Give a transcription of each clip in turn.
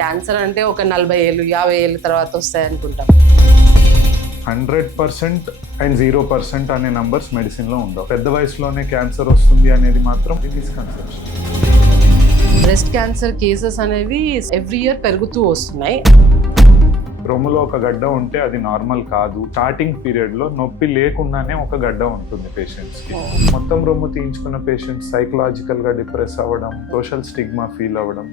Cancer అంటే ఒక 40 ఏళ్ళు 50 ఏళ్ళ తర్వాత వస్తాయి అనుకుంటాం. 100% అండ్ 0% అనే నంబర్స్ మెడిసిన్లో ఉండవు. పెద్ద వయసులోనే క్యాన్సర్ వస్తుంది అనేది మాత్రం మిస్కన్సెప్షన్. బ్రెస్ట్ క్యాన్సర్ కేసెస్ అనేవి ఎవ్రీ ఇయర్ పెరుగుతూ వస్తున్నాయి. రొమ్ములో ఒక గడ్డ ఉంటే అది నార్మల్ కాదు. స్టార్టింగ్ పీరియడ్ లో నొప్పి లేకుండానే ఒక గడ్డ ఉంటుంది పేషెంట్స్ కి. మొత్తం రొమ్ము తీయించుకున్న పేషెంట్స్ సైకలాజికల్ గా డిప్రెస్ అవ్వడం, సోషల్ స్టిగ్మా ఫీల్ అవ్వడం.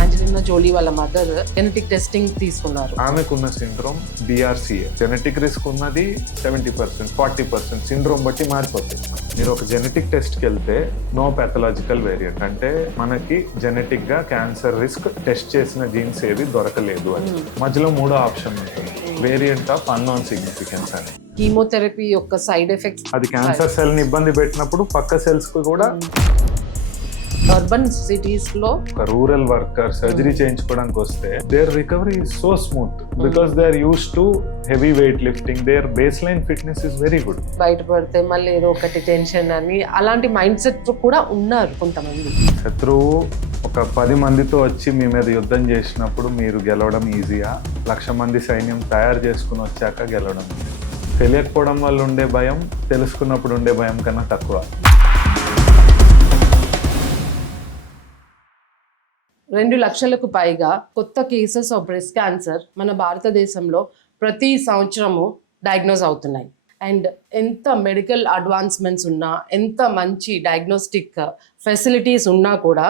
ఆంజలినా జోలీ వాళ్ళ మదర్ జెనెటిక్ టెస్టింగ్ తీసుకున్నారు. ఆమెకున్న సిండ్రోమ్ BRCA. జెనెటిక్ రిస్క్ ఉన్నది 70%, 40%. సిండ్రోమ్ బట్టి మారిపోతుంది. మీరు ఒక జెనెటిక్ టెస్ట్కి వెళ్తే నో పాథలాజికల్ వేరియంట్, అంటే మనకి జెనెటిక్ గా క్యాన్సర్ రిస్క్ టెస్ట్ చేసిన జీన్స్ ఏవి దొరకలేదు అని. మధ్యలో 3వ ఆప్షన్ ఉంటుంది, వేరియంట్ ఆఫ్ అన్నోన్ సిగ్నిఫికెన్స్ అని. కీమోథెరపీ యొక్క సైడ్ ఎఫెక్ట్స్, అది క్యాన్సర్ సెల్ ని ఇబ్బంది పెట్టినప్పుడు పక్క సెల్స్ కు కూడా. అర్బన్ సిటీస్ లో ఒక రూరల్ వర్కర్ సర్జరీ చేయించుకోవడానికి వస్తే their recovery is so smooth because they are used to heavy weight lifting. Their baseline fitness is very good. బయటపడితే మళ్ళీ ఏదో ఒకటి టెన్షన్ అని అలాంటి మైండ్ సెట్ కూడా ఉన్నారు కొంతమంది. శత్రువు ఒక 10 మందితో వచ్చి మీ మీద యుద్ధం చేసినప్పుడు మీరు గెలవడం ఈజీయా, 1,00,000 మంది సైన్యం తయారు చేసుకుని వచ్చాక గెలవడం ఈజీ. తెలియకపోవడం వల్ల ఉండే భయం తెలుసుకున్నప్పుడు ఉండే భయం కన్నా తక్కువ. 2 లక్షలకు పైగా కొత్త కేసెస్ ఆఫ్ బ్రెస్ట్ క్యాన్సర్ మన భారతదేశంలో ప్రతి సంవత్సరము డయాగ్నోజ్ అవుతున్నాయి. అండ్ ఎంత మెడికల్ అడ్వాన్స్మెంట్స్ ఉన్నా, ఎంత మంచి డయాగ్నోస్టిక్ ఫెసిలిటీస్ ఉన్నా కూడా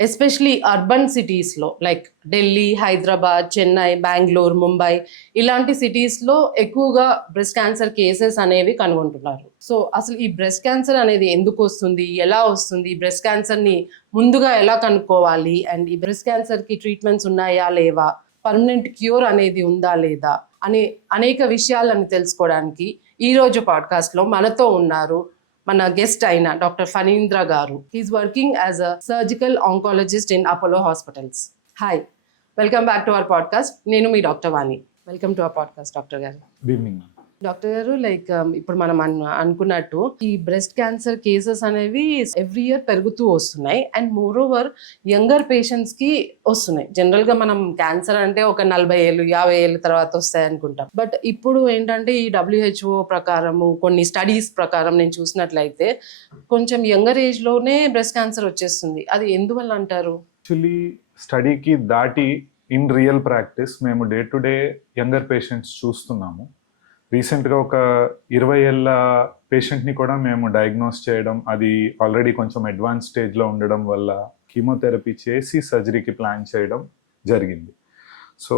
ఎస్పెషలీ అర్బన్ సిటీస్లో లైక్ ఢిల్లీ, హైదరాబాద్, చెన్నై, బెంగళూరు, ముంబై ఇలాంటి సిటీస్లో ఎక్కువగా బ్రెస్ట్ క్యాన్సర్ కేసెస్ అనేవి కనుగొంటున్నారు. సో అసలు ఈ బ్రెస్ట్ క్యాన్సర్ అనేది ఎందుకు వస్తుంది, ఎలా వస్తుంది, బ్రెస్ట్ క్యాన్సర్ని ముందుగా ఎలా కనుక్కోవాలి, అండ్ ఈ బ్రెస్ట్ క్యాన్సర్కి ట్రీట్మెంట్స్ ఉన్నాయా లేవా, పర్మనెంట్ క్యూర్ అనేది ఉందా లేదా అనే అనేక విషయాలను తెలుసుకోవడానికి ఈరోజు పాడ్కాస్ట్లో మనతో ఉన్నారు మన గెస్ట్ అయిన డాక్టర్ ఫణీంద్ర గారు. He's working as a surgical oncologist in Apollo hospitals. Hi, welcome back to our podcast. నేను మీ doctor Vani. Welcome to our podcast doctor గారు. గుడ్ ఈవినింగ్ డాక్టర్ గారు, లైక్ ఇప్పుడు మనం అనుకున్నట్టు ఈ బ్రెస్ట్ క్యాన్సర్ కేసెస్ అనేవి ఎవ్రీ ఇయర్ పెరుగుతూ వస్తున్నాయి. And moreover younger patients కి వస్తున్నాయి. జనరల్ గా మనం క్యాన్సర్ అంటే ఒక 40 ఏళ్ళు 50 ఏళ్ళ తర్వాత వస్తాయి అనుకుంటాం. బట్ ఇప్పుడు ఏంటంటే ఈ WHO ప్రకారము, కొన్ని స్టడీస్ ప్రకారం నేను చూసినట్లయితే కొంచెం యంగర్ ఏజ్ లోనే బ్రెస్ట్ క్యాన్సర్ వచ్చేస్తుంది. అది ఎందువల్ల అంటారు? యాక్చువల్లీ స్టడీకి దాటి ఇన్ రియల్ ప్రాక్టీస్ మేము day to day younger patients చూస్తున్నాము. రీసెంట్గా ఒక 20 ఏళ్ళ పేషెంట్ని కూడా మేము డయాగ్నోస్ చేయడం, అది ఆల్రెడీ కొంచెం అడ్వాన్స్ స్టేజ్లో ఉండడం వల్ల కీమోథెరపీ చేసి సర్జరీకి ప్లాన్ చేయడం జరిగింది. So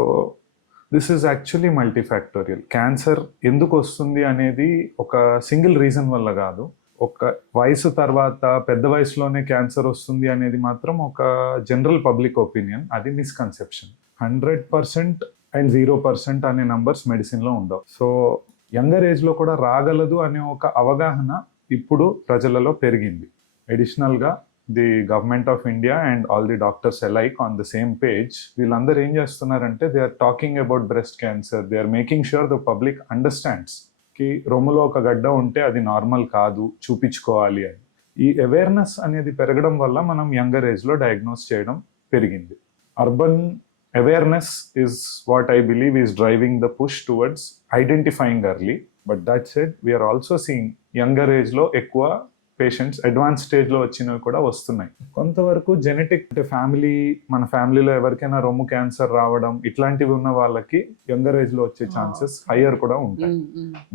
this is actually multifactorial. Cancer ఎందుకు వస్తుంది అనేది ఒక సింగిల్ రీజన్ వల్ల కాదు. ఒక వయసు తర్వాత పెద్ద వయసులోనే క్యాన్సర్ వస్తుంది అనేది మాత్రం ఒక జనరల్ పబ్లిక్ ఒపీనియన్, అది మిస్కన్సెప్షన్. 100% అండ్ 0% అనే నంబర్స్ మెడిసిన్లో ఉండవు. సో యంగర్ ఏజ్లో కూడా రాగలదు అనే ఒక అవగాహన ఇప్పుడు ప్రజలలో పెరిగింది. అడిషనల్గా the government of India and all the doctors alike on the same page, వీళ్ళందరూ ఏం చేస్తున్నారంటే they are talking about breast cancer. They are making sure the public understands కి రొమ్ములో ఒక గడ్డ ఉంటే అది నార్మల్ కాదు, చూపించుకోవాలి అని. ఈ అవేర్నెస్ అనేది పెరగడం వల్ల మనం యంగర్ ఏజ్లో డయాగ్నోస్ చేయడం పెరిగింది. Urban awareness is what I believe is driving the push towards identifying early. But that said, we are also seeing younger age లో ఎక్కువ పేషెంట్స్ అడ్వాన్స్ స్టేజ్లో వచ్చినవి కూడా వస్తున్నాయి. కొంతవరకు జెనెటిక్, అంటే మన ఫ్యామిలీలో ఎవరికైనా రొమ్ము క్యాన్సర్ రావడం ఇట్లాంటివి ఉన్న వాళ్ళకి యంగర్ ఏజ్లో వచ్చే ఛాన్సెస్ హయ్యర్ కూడా ఉంటాయి.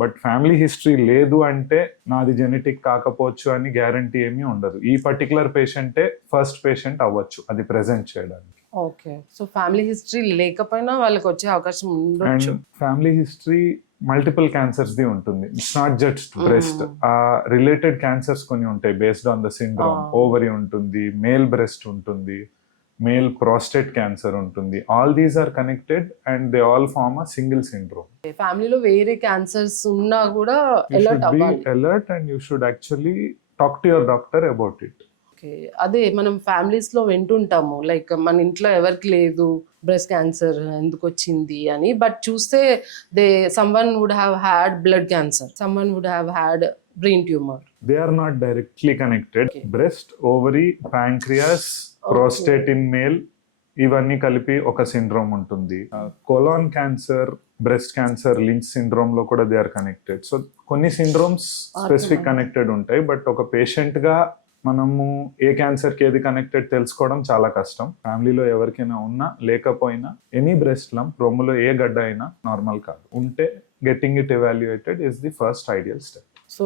బట్ ఫ్యామిలీ హిస్టరీ లేదు అంటే నాది జెనెటిక్ కాకపోవచ్చు అని గ్యారంటీ ఏమీ ఉండదు. ఈ పర్టికులర్ పేషెంటే ఫస్ట్ పేషెంట్ అవ్వచ్చు అది ప్రెజెంట్ చేయడానికి. ఓకే, సో ఫ్యామిలీ హిస్టరీ లేకపోయినా వాళ్ళకి వచ్చే అవకాశం ఉండొచ్చు. ఫ్యామిలీ హిస్టరీ మల్టిపుల్ క్యాన్సర్స్ ది ఉంటుంది. It's not just breast, related cancers కొన్ని ఉంటాయి based on the syndrome. Ovary ఉంటుంది, మేల్ బ్రెస్ట్ ఉంటుంది, మేల్ ప్రాస్టేట్ క్యాన్సర్ ఉంటుంది. All these are connected and they all form a single syndrome. ఫ్యామిలీలో వేరే cancers ఉన్నా కూడా alert and you should actually talk to your doctor about it. అదే మనం families లో వింటుంటాము, లైక్ మన ఇంట్లో ఎవరికి లేదు బ్రెస్ట్ క్యాన్సర్ ఎందుకు వచ్చింది అని. బట్ చూస్తే someone would have had blood cancer, someone would have had brain tumor. They are not directly connected. Okay. Breast, ovary, pancreas, prostate in male ఇవన్నీ కలిపి ఒక సిండ్రోమ్ ఉంటుంది. Colon cancer, breast cancer, Lynch syndrome లో కూడా they are connected. So కొన్ని syndromes specific connected ఉంటాయి, but ఒక patient గా మనము ఏ క్యాన్సర్ కి ఏది కనెక్టెడ్ తెలుసుకోవడం చాలా కష్టం. ఫ్యామిలీలో ఎవరికైనా ఉన్నా లేకపోయినా ఎనీ బ్రెస్ట్ లంప్, రొమ్ములో ఏ గడ్డ అయినా నార్మల్ కాదు. ఉంటే getting it evaluated is the first ideal step. So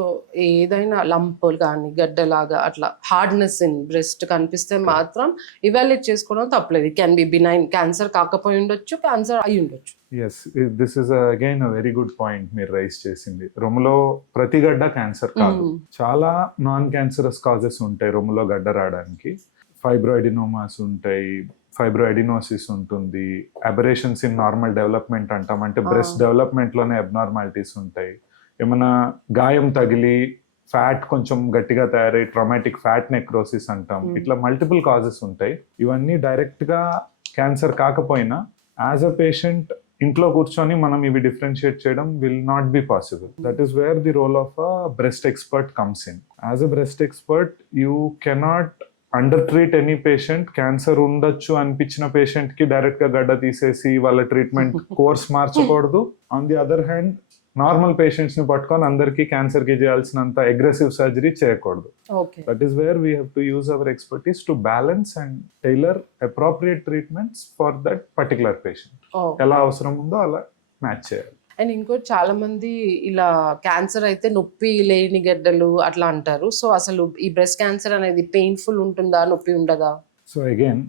ఏదైనా లంప్ కానీ గడ్డలాగా అట్లా హార్డ్నెస్ ఇన్ బ్రెస్ట్ కనిపిస్తే మాత్రం ఇవాల్యుయేట్ చేసుకోవడం తప్పలేదు. It can be benign, cancer కాకపోయి ఉండొచ్చు, క్యాన్సర్ అయి ఉండొచ్చు. Yes, this is again a very good point మీరు రైజ్ చేసింది. రొమ్ములో ప్రతి గడ్డ క్యాన్సర్ కాదు. చాలా నాన్ క్యాన్సరస్ కాజెస్ ఉంటాయి రొమ్ములో గడ్డ రావడానికి. ఫైబ్రోయిడినోమాస్ ఉంటాయి, ఫైబ్రోయిడినోసిస్ ఉంటుంది, అబరేషన్స్ ఇన్ నార్మల్ డెవలప్మెంట్ అంటాం, అంటే బ్రెస్ట్ డెవలప్మెంట్ లోనే అబ్నార్మాలిటీస్ ఉంటాయి. ఏమైనా గాయం తగిలి ఫ్యాట్ కొంచెం గట్టిగా తయారై ట్రామాటిక్ ఫ్యాట్ నెక్రోసిస్ అంటాం. ఇట్లా మల్టిపుల్ కాజెస్ ఉంటాయి. ఇవన్నీ డైరెక్ట్ గా క్యాన్సర్ కాకపోయినా యాజ్ అ పేషెంట్ ఇంట్లో కూర్చొని మనం ఇవి డిఫరెన్షియేట్ చేయడం will not be possible. That is where the role of a breast expert comes in. As a breast expert you cannot under treat any patient. Cancer ఉండొచ్చు అనిపించిన patient కి direct గా గడ్డ తీసేసి వాళ్ళ ట్రీట్మెంట్ కోర్స్ మార్చకూడదు. On the other hand normal patients ని పట్టుకొని అందరికి క్యాన్సర్ కి చేయాల్సినంత అగ్రెసివ్ సర్జరీ చేయకూడదు. That is where we have to use our expertise to balance and tailor appropriate treatments for that particular patient. ఎలా అవసరం ఉందో అలా మ్యాచ్ చేయాలి. అండ్ ఇంకోటి చాలా మంది ఇలా క్యాన్సర్ అయితే నొప్పి లేని గడ్డలు అట్లా అంటారు. సో అసలు ఈ బ్రెస్ట్ క్యాన్సర్ అనేది పెయిన్ఫుల్ ఉంటుందా, నొప్పి ఉండదా? So again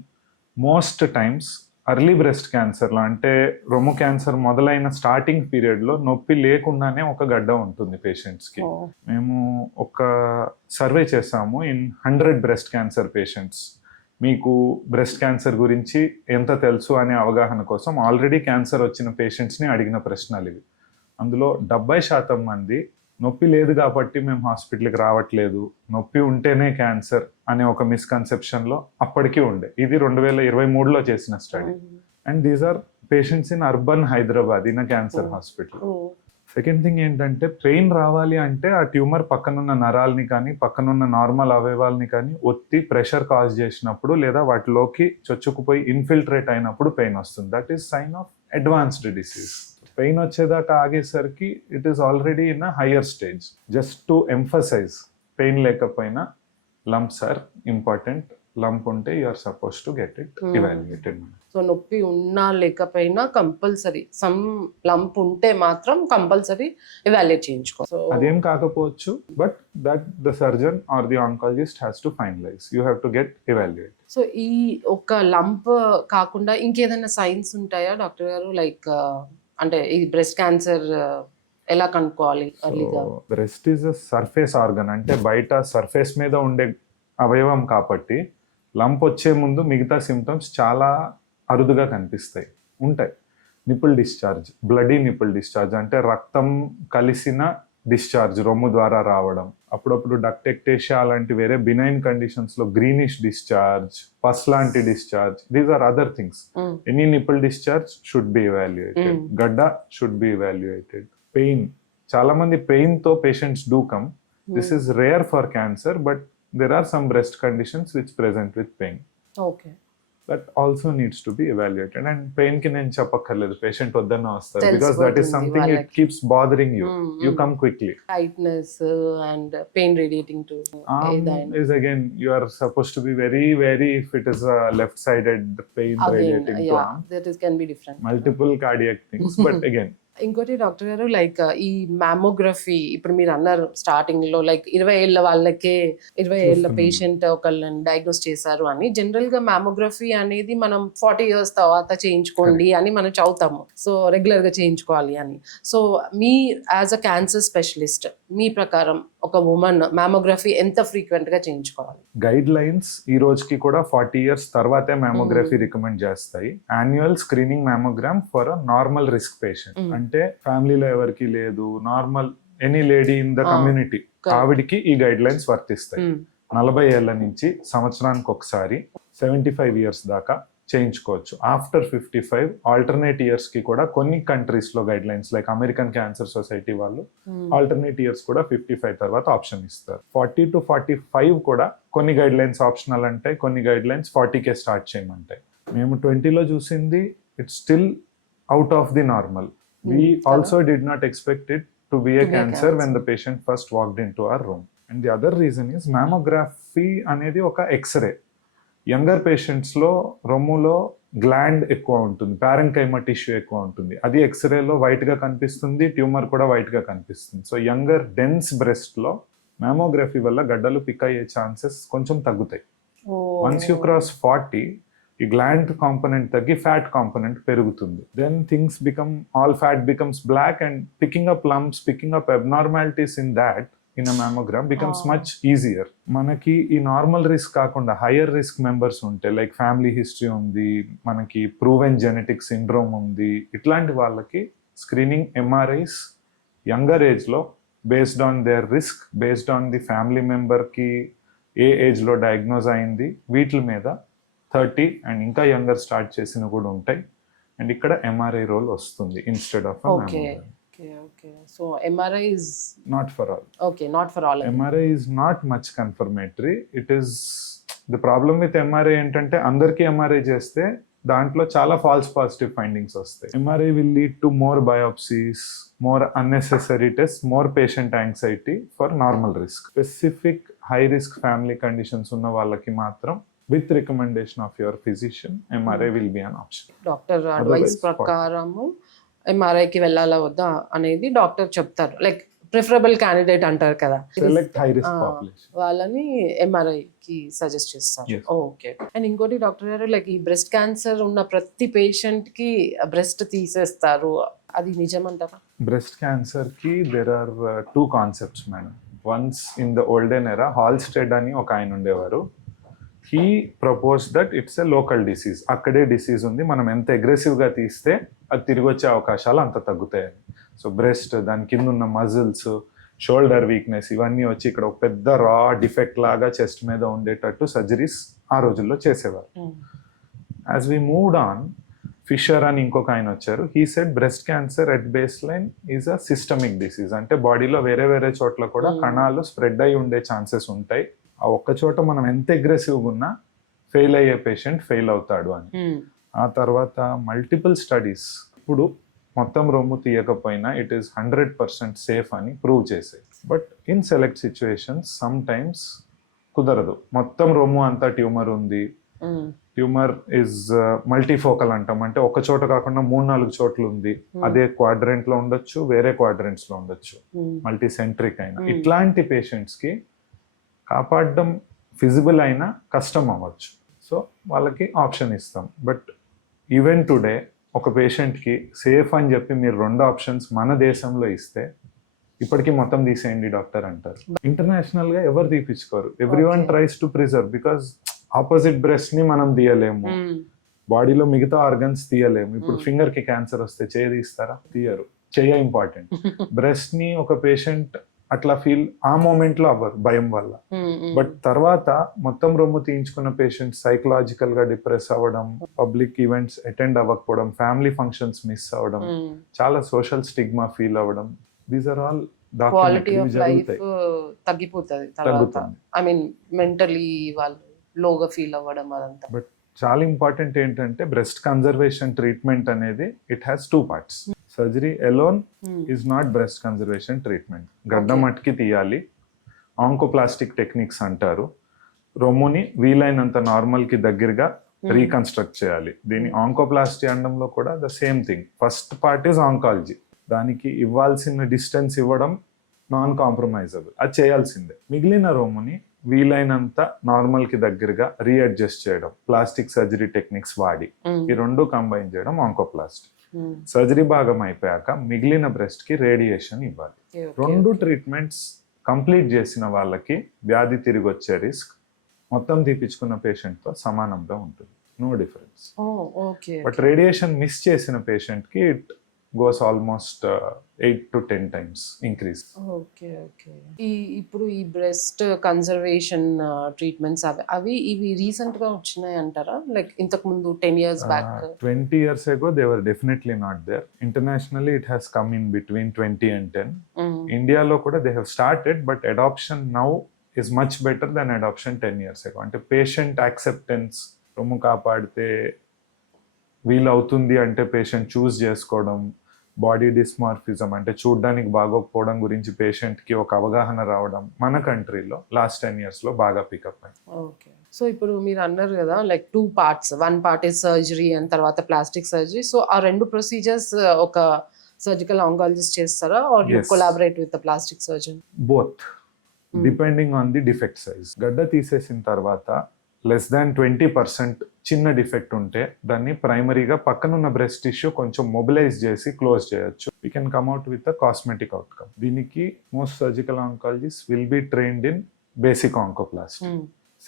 most times early breast క్యాన్సర్లో, అంటే రొమ్ము క్యాన్సర్ మొదలైన స్టార్టింగ్ పీరియడ్లో నొప్పి లేకుండానే ఒక గడ్డ ఉంటుంది పేషెంట్స్కి. మేము ఒక సర్వే చేసాము ఇన్ 100 బ్రెస్ట్ క్యాన్సర్ పేషెంట్స్. మీకు బ్రెస్ట్ క్యాన్సర్ గురించి ఎంత తెలుసు అనే అవగాహన కోసం ఆల్రెడీ క్యాన్సర్ వచ్చిన పేషెంట్స్ని అడిగిన ప్రశ్నలు ఇవి. అందులో 70% మంది నొప్పి లేదు కాబట్టి మేము హాస్పిటల్కి రావట్లేదు, నొప్పి ఉంటేనే క్యాన్సర్ అనే ఒక మిస్కన్సెప్షన్లో అప్పటికీ ఉండే. ఇది 2023లో చేసిన study. And these are patients in urban Hyderabad in a cancer hospital. Second thing ఏంటంటే, పెయిన్ రావాలి అంటే ఆ ట్యూమర్ పక్కనున్న నరాల్ని కానీ పక్కనున్న నార్మల్ అవయవాల్ని కానీ ఒత్తి ప్రెషర్ కాజ్ చేసినప్పుడు లేదా వాటిలోకి చొచ్చుకుపోయి ఇన్ఫిల్ట్రేట్ అయినప్పుడు పెయిన్ వస్తుంది. That is sign of advanced disease. Pain వచ్చేదాకా ఆగేసరికి it is already in a higher stage. Just to emphasize, pain లేకపోయినా లంప్స్ ఆర్ ఇంపార్టెంట్. లంప్ ఉంటే you are suppose to get it evaluated. So నొప్పి ఉన్నా లేకపోయినా compulsory, some lump ఉంటే మాత్రం compulsory evaluate చేయించుకో. అదేం కాకపోవచ్చు, but that the surgeon or the oncologist has to finalise. You have to get evaluate. So ఈ ఒక లంప్ కాకుండా ఇంకేదైనా సైన్స్ ఉంటాయా డాక్టర్ గారు? లైక్ అంటే ఈ బ్రెస్ట్ క్యాన్సర్ ఎలా కనుక్కోవాలి ఎర్లీగా? Breast is a surface organ, అంటే బయట సర్ఫేస్ మీద ఉండే అవయవం కాబట్టి లంప్ వచ్చే ముందు మిగతా సిమ్టమ్స్ చాలా అరుదుగా కనిపిస్తాయి, ఉంటాయి. Nipple discharge, bloody nipple discharge అంటే రక్తం కలిసిన డిశ్చార్జ్ రొమ్ము ద్వారా రావడం. అప్పుడప్పుడు డక్ట్ ఎక్టేషియా లాంటి వేరే బినైన్ కండిషన్స్ లో గ్రీనిష్ డిశ్చార్జ్, పస్ లాంటి discharge. These are other things. Any nipple discharge should be evaluated. గడ్డ షుడ్ బి ఎవాల్యుయేటెడ్. పెయిన్, చాలా మంది పెయిన్ తో patients do come. This is rare for cancer, but there are some breast conditions which present with pain. Okay. That also needs to be evaluated. And pain ki nenu cheppakkarledu, patient vaddana vastaru, because that is something it keeps bothering you. You come quickly. Tightness and pain radiating to is again, you are supposed to be very if it is a left sided pain radiating to arm. That is can be different. Multiple cardiac things, but again ఇంకోటి doctor గారు, like ఈ mammography ఇప్పుడు మీరు అన్నారు starting లో, like 20 ఏళ్ళ వాళ్ళకే 20 ఏళ్ళ పేషెంట్ ఒకళ్ళని డయాగ్నోస్ చేశారు అని. జనరల్ గా మ్యామోగ్రఫీ అనేది మనం 40 years తర్వాత చేయించుకోండి అని మనం చదువుతాము, సో రెగ్యులర్ గా చేయించుకోవాలి అని. సో మీ యాజ్ అ క్యాన్సర్ స్పెషలిస్ట్, మీ ప్రకారం ఒక ఉమెన్ మ్యామోగ్రఫీ ఎంత ఫ్రీక్వెంట్ గా చేయించుకోవాలి? గైడ్ లైన్స్ ఈ రోజుకి కూడా 40 years తర్వాతే మ్యామోగ్రఫీ రికమెండ్ చేస్తాయి. Annual screening mammogram for a normal risk patient, అంటే ఫ్యామిలీలో ఎవరికి లేదు, normal any lady in the community, ఆవిడికి ఈ గైడ్ లైన్స్ వర్తిస్తాయి. 40 ఏళ్ల నుంచి సంవత్సరానికి ఒకసారి 75 years దాకా చేయించుకోవచ్చు. ఆఫ్టర్ 55 ఆల్టర్నేట్ ఇయర్స్ కి కూడా కొన్ని కంట్రీస్ లో guide lines, like American cancer society వాళ్ళు ఆల్టర్నేట్ ఇయర్స్ కూడా 55 తర్వాత ఆప్షన్ ఇస్తారు. 40 to 45 కూడా కొన్ని గైడ్ లైన్స్ ఆప్షనల్ అంటాయి, కొన్ని గైడ్ లైన్స్ 40కే స్టార్ట్ చేయమంటాయి. మేము 20లో చూసింది it's still out of the normal. We also did not expect it to be a cancer when the patient first walked into our room. And the other reason is mammography అనేది ఒక x ray. Younger పేషెంట్స్లో రొమ్ములో gland ఎక్కువ ఉంటుంది, ప్యారెంకైమా tissue ఎక్కువ ఉంటుంది. అది ఎక్స్రేలో వైట్గా కనిపిస్తుంది, tumour కూడా వైట్గా కనిపిస్తుంది. సో యంగర్ డెన్స్ బ్రెస్ట్లో మ్యామోగ్రఫీ వల్ల గడ్డలు పిక్ అయ్యే ఛాన్సెస్ కొంచెం తగ్గుతాయి. వన్స్ యూ క్రాస్ 40 ఈ గ్లాండ్ కాంపోనెంట్ తగ్గి ఫ్యాట్ కాంపోనెంట్ పెరుగుతుంది. Then things become all fat becomes black and picking up lumps, picking up abnormalities in that in a mammogram becomes much easier. మనకి ఈ normal risk కాకుండా higher risk members ఉంటే, like family history ఉంది, మనకి proven genetic syndrome ఉంది, ఇట్లాంటి వాళ్ళకి screening MRIs younger ఏజ్లో based on their risk, based on the family మెంబర్కి ఏ ఏజ్లో డయాగ్నోజ్ అయింది, వీటి మీద 30 అండ్ ఇంకా యంగర్ స్టార్ట్ చేసిన కూడా ఉంటాయి. అండ్ ఇక్కడ ఎంఆర్ఐ రోల్ వస్తుంది instead of Okay. So MRI is not for all. okay, not for all. MRI is not much confirmatory. It is the problem with MRI ఏంటంటే అందరికీ ఎంఆర్ఐ చేస్తే దాంట్లో చాలా ఫాల్స్ పాజిటివ్ ఫైండింగ్స్ వస్తాయి. MRI will lead to more biopsies, more unnecessary test, more patient anxiety for normal risk. Specific high risk family conditions ఉన్న వాళ్ళకి మాత్రం with recommendation of your physician, MRI will be an option. Doctor advice ప్రకారము ఎంఆర్ఐకి వెళ్ళాలా వద్దా అనేది doctor చెప్తారు. Like preferable candidate అంటారు కదా, Select high risk population. వాళ్ళని ఎంఆర్ఐకి సజెస్ట్ చేస్తారు. Yes. ఓకే. అండ్ ఇంకోటి డాక్టర్ గారు, లైక్ ఈ బ్రెస్ట్ క్యాన్సర్ ఉన్న ప్రతి పేషెంట్ కి బ్రెస్ట్ తీసేస్తారు, అది నిజమంటారా? Breast cancer ki there are two concepts, madam. Once in the olden era, Halsted అని ఒక ఆయన ఉండేవారు. He propose that it's a local disease, అక్కడే డిసీజ్ ఉంది, మనం ఎంత అగ్రెసివ్గా తీస్తే అది తిరిగి వచ్చే అవకాశాలు అంత తగ్గుతాయని. సో బ్రెస్ట్, దాని కింద ఉన్న మజిల్స్, షోల్డర్ వీక్నెస్, ఇవన్నీ వచ్చి ఇక్కడ ఒక పెద్ద రా డిఫెక్ట్ లాగా చెస్ట్ మీద ఉండేటట్టు సర్జరీస్ ఆ రోజుల్లో చేసేవారు. As we moved on, Fisher అని ఇంకొక ఆయన వచ్చారు. He said breast cancer at baseline is a systemic disease, అంటే బాడీలో వేరే వేరే చోట్ల కూడా కణాలు స్ప్రెడ్ అయి ఉండే ఛాన్సెస్ ఉంటాయి. ఆ ఒక్క చోట మనం ఎంత అగ్రెసివ్గా ఉన్నా ఫెయిల్ అయ్యే పేషెంట్ ఫెయిల్ అవుతాడు అని. ఆ తర్వాత మల్టిపుల్ స్టడీస్ ఇప్పుడు మొత్తం రొమ్ము తీయకపోయినా ఇట్ ఈస్ 100% సేఫ్ అని ప్రూవ్ చేసాయి. But in select situations some times కుదరదు. మొత్తం రొమ్ము అంతా ట్యూమర్ ఉంది, ట్యూమర్ ఇస్ మల్టీఫోకల్ అంటాం, అంటే ఒక చోట కాకుండా 3-4 చోట్ల ఉంది, అదే క్వాడ్రెంట్ లో ఉండొచ్చు, వేరే క్వాడ్రెంట్స్ లో ఉండొచ్చు, మల్టీసెంట్రిక్ అయినా. ఇట్లాంటి పేషెంట్స్ కి కాపాడడం ఫిజిబుల్ అయినా కష్టం అవ్వచ్చు. సో వాళ్ళకి ఆప్షన్ ఇస్తాం. బట్ ఈవెన్ టుడే ఒక పేషెంట్కి సేఫ్ అని చెప్పి మీరు 2 ఆప్షన్స్ మన దేశంలో ఇస్తే ఇప్పటికీ మొత్తం తీసేయండి డాక్టర్ అంటారు. ఇంటర్నేషనల్గా ఎవరు తీపించుకోరు. Everyone tries to preserve, because opposite బ్రెస్ట్ని మనం తీయలేము, బాడీలో మిగతా ఆర్గన్స్ తీయలేము. ఇప్పుడు ఫింగర్కి క్యాన్సర్ వస్తే చేయి తీస్తారా? తీయరు. చెయ్య ఇంపార్టెంట్. బ్రెస్ట్ని ఒక పేషెంట్ అట్లా ఫీల్ ఆ మూమెంట్ లో అవ్వరు భయం వల్ల. బట్ తర్వాత మొత్తం రొమ్ము తీయించుకున్న పేషెంట్ సైకలాజికల్ గా డిప్రెస్ అవ్వడం, పబ్లిక్ ఈవెంట్స్ అటెండ్ అవ్వకపోవడం, ఫ్యామిలీ ఫంక్షన్స్ మిస్ అవ్వడం, చాలా సోషల్ స్టిగ్మా ఫీల్ అవ్వడం, these are all quality of life తగ్గిపోతుంది తర్వాత. ఐ మీన్ మెంటలీ వాళ్ళు లోగా ఫీల్ అవ్వడం అదంతా. బట్ చాలా ఇంపార్టెంట్ ఏంటంటే బ్రెస్ట్ కన్జర్వేషన్ ట్రీట్మెంట్ అనేది it has 2 parts. Surgery alone is not breast conservation treatment. గడ్డ మట్టికి తీయాలి, ఆంకోప్లాస్టిక్ టెక్నిక్స్ అంటారు. రొమ్ముని వీలైనంత నార్మల్కి దగ్గరగా రీకన్స్ట్రక్ట్ చేయాలి. దీని ఆంకోప్లాస్టీ అనడంలో కూడా the same thing. First part is oncology, దానికి ఇవ్వాల్సిన డిస్టెన్స్ ఇవ్వడం నాన్ కాంప్రమైజబుల్, అది చేయాల్సిందే. మిగిలిన రొమ్ముని వీలైనంత నార్మల్కి దగ్గరగా రీఅడ్జస్ట్ చేయడం, ప్లాస్టిక్ సర్జరీ టెక్నిక్స్ వాడి ఈ 2 కంబైన్ చేయడం ఆంకోప్లాస్టీ. సర్జరీ భాగం అయిపోయాక మిగిలిన బ్రెస్ట్ కి రేడియేషన్ ఇవ్వాలి. 2 ట్రీట్మెంట్స్ కంప్లీట్ చేసిన వాళ్ళకి వ్యాధి తిరిగి వచ్చే రిస్క్ మొత్తం తీపించుకున్న పేషెంట్ తో సమానంగా ఉంటుంది, no difference. But radiation miss చేసిన పేషెంట్ కి it goes almost 8 to 10 times increase. Okay. ఇప్పుడు ఈ బ్రెస్ట్ కన్జర్వేషన్ ట్రీట్మెంట్స్ అవి ఇవి రీసెంట్ గా వచ్చినాయి అంటారా? లైక్ ఇంతకు ముందు 10 years back? 20 years ago they were definitely not there. Internationally it has come in between 20 and 10. India lo kuda they have started, but adoption now is much better than adoption 10 years ago. Ante patient acceptance, రొమ్ము కాపాడితే వీలు అవుతుంది అంటే patient చూస్ చేసుకోవడం, body డిస్మార్ఫిజం అంటే చూడడానికి బాగోకపోవడం గురించి పేషెంట్కి ఒక అవగాహన రావడం మన కంట్రీలో లాస్ట్ 10 yearsలో బాగా పికప్ అయింది. ఓకే. సో ఇప్పుడు మీరు అన్నారు కదా like 2 parts. 1 part is surgery and తర్వాత ప్లాస్టిక్ సర్జరీ. సో ఆ 2 ప్రొసీజర్స్ ఒక సర్జికల్ ఆంకాలజిస్ట్ చేస్తారా or you Yes. Collaborate with the plastic surgeon? Both depending on the defect size. గడ్డ తీసేసిన తర్వాత లెస్ దాన్ 20% చిన్న డిఫెక్ట్ ఉంటే దాన్ని ప్రైమరీగా పక్కనున్న బ్రెస్ట్ టిష్యూ కొంచెం మొబిలైజ్ చేసి క్లోజ్ చేయొచ్చు. We can come out with a cosmetic outcome. దీనికి most surgical oncologist will be trained in basic oncoplasty.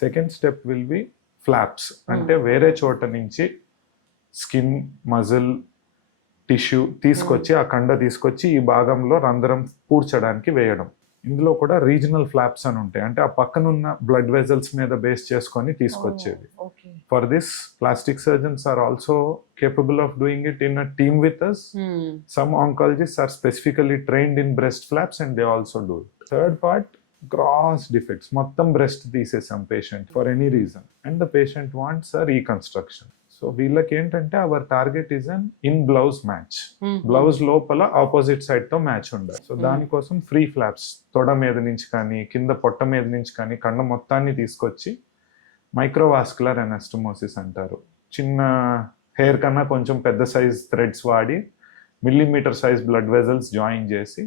Second step will be flaps, అంటే వేరే చోట నుంచి స్కిన్, మజిల్, టిష్యూ తీసుకొచ్చి ఆ కండ తీసుకొచ్చి ఈ భాగంలో రంధ్రం పూడ్చడానికి వేయడం. ఇందులో కూడా రీజనల్ ఫ్లాప్స్ అని ఉంటాయి, అంటే ఆ పక్కనున్న బ్లడ్ వెజల్స్ మీద బేస్ చేసుకొని తీసుకొచ్చేది. Okay. For this plastic surgeons are also capable of doing it in a team with us. Some oncologists are specifically trained in breast flaps and they also do it. Third part, gross defects. మొత్తం breast తీసేసాం patient for any reason and the patient wants a reconstruction. So వీళ్ళకి ఏంటంటే our target is an in blouse match. Blouse లోపల opposite side తో match ఉండాలి. So దానికోసం free flaps తొడ మీద నుంచి కానీ కింద పొట్ట మీద నుంచి కానీ కండ మొత్తాన్ని తీసుకొచ్చి మైక్రోవాస్కులర్ ఎనాస్టమోసిస్ అంటారు. చిన్న హెయిర్ కన్నా కొంచెం పెద్ద సైజ్ థ్రెడ్స్ వాడి millimetre size blood vessels join చేసి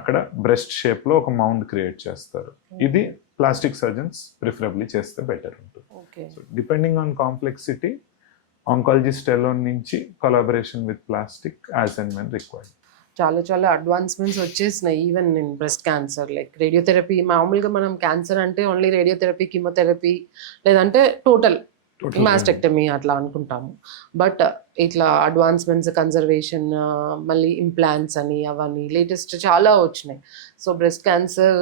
అక్కడ బ్రెస్ట్ షేప్ లో ఒక మౌండ్ క్రియేట్ చేస్తారు. ఇది ప్లాస్టిక్ సర్జన్స్ ప్రిఫరబ్లీ చేస్తే బెటర్ ఉంటుంది. Okay. So depending on complexity oncologist alone నుంచి collaboration with plastic as and when required. చాలా చాలా అడ్వాన్స్మెంట్స్ వచ్చేసినాయి even in breast cancer. Like radiotherapy, మామూలుగా మనం క్యాన్సర్ అంటే ఓన్లీ రేడియోథెరపీ, కీమోథెరపీ లేదంటే టోటల్ మాస్టెక్టమీ అట్లా అనుకుంటాము. బట్ ఇట్లా అడ్వాన్స్మెంట్స్, కన్జర్వేషన్, మళ్ళీ ఇంప్లాంట్స్ అని అవన్నీ లేటెస్ట్ చాలా వచ్చినాయి. సో బ్రెస్ట్ క్యాన్సర్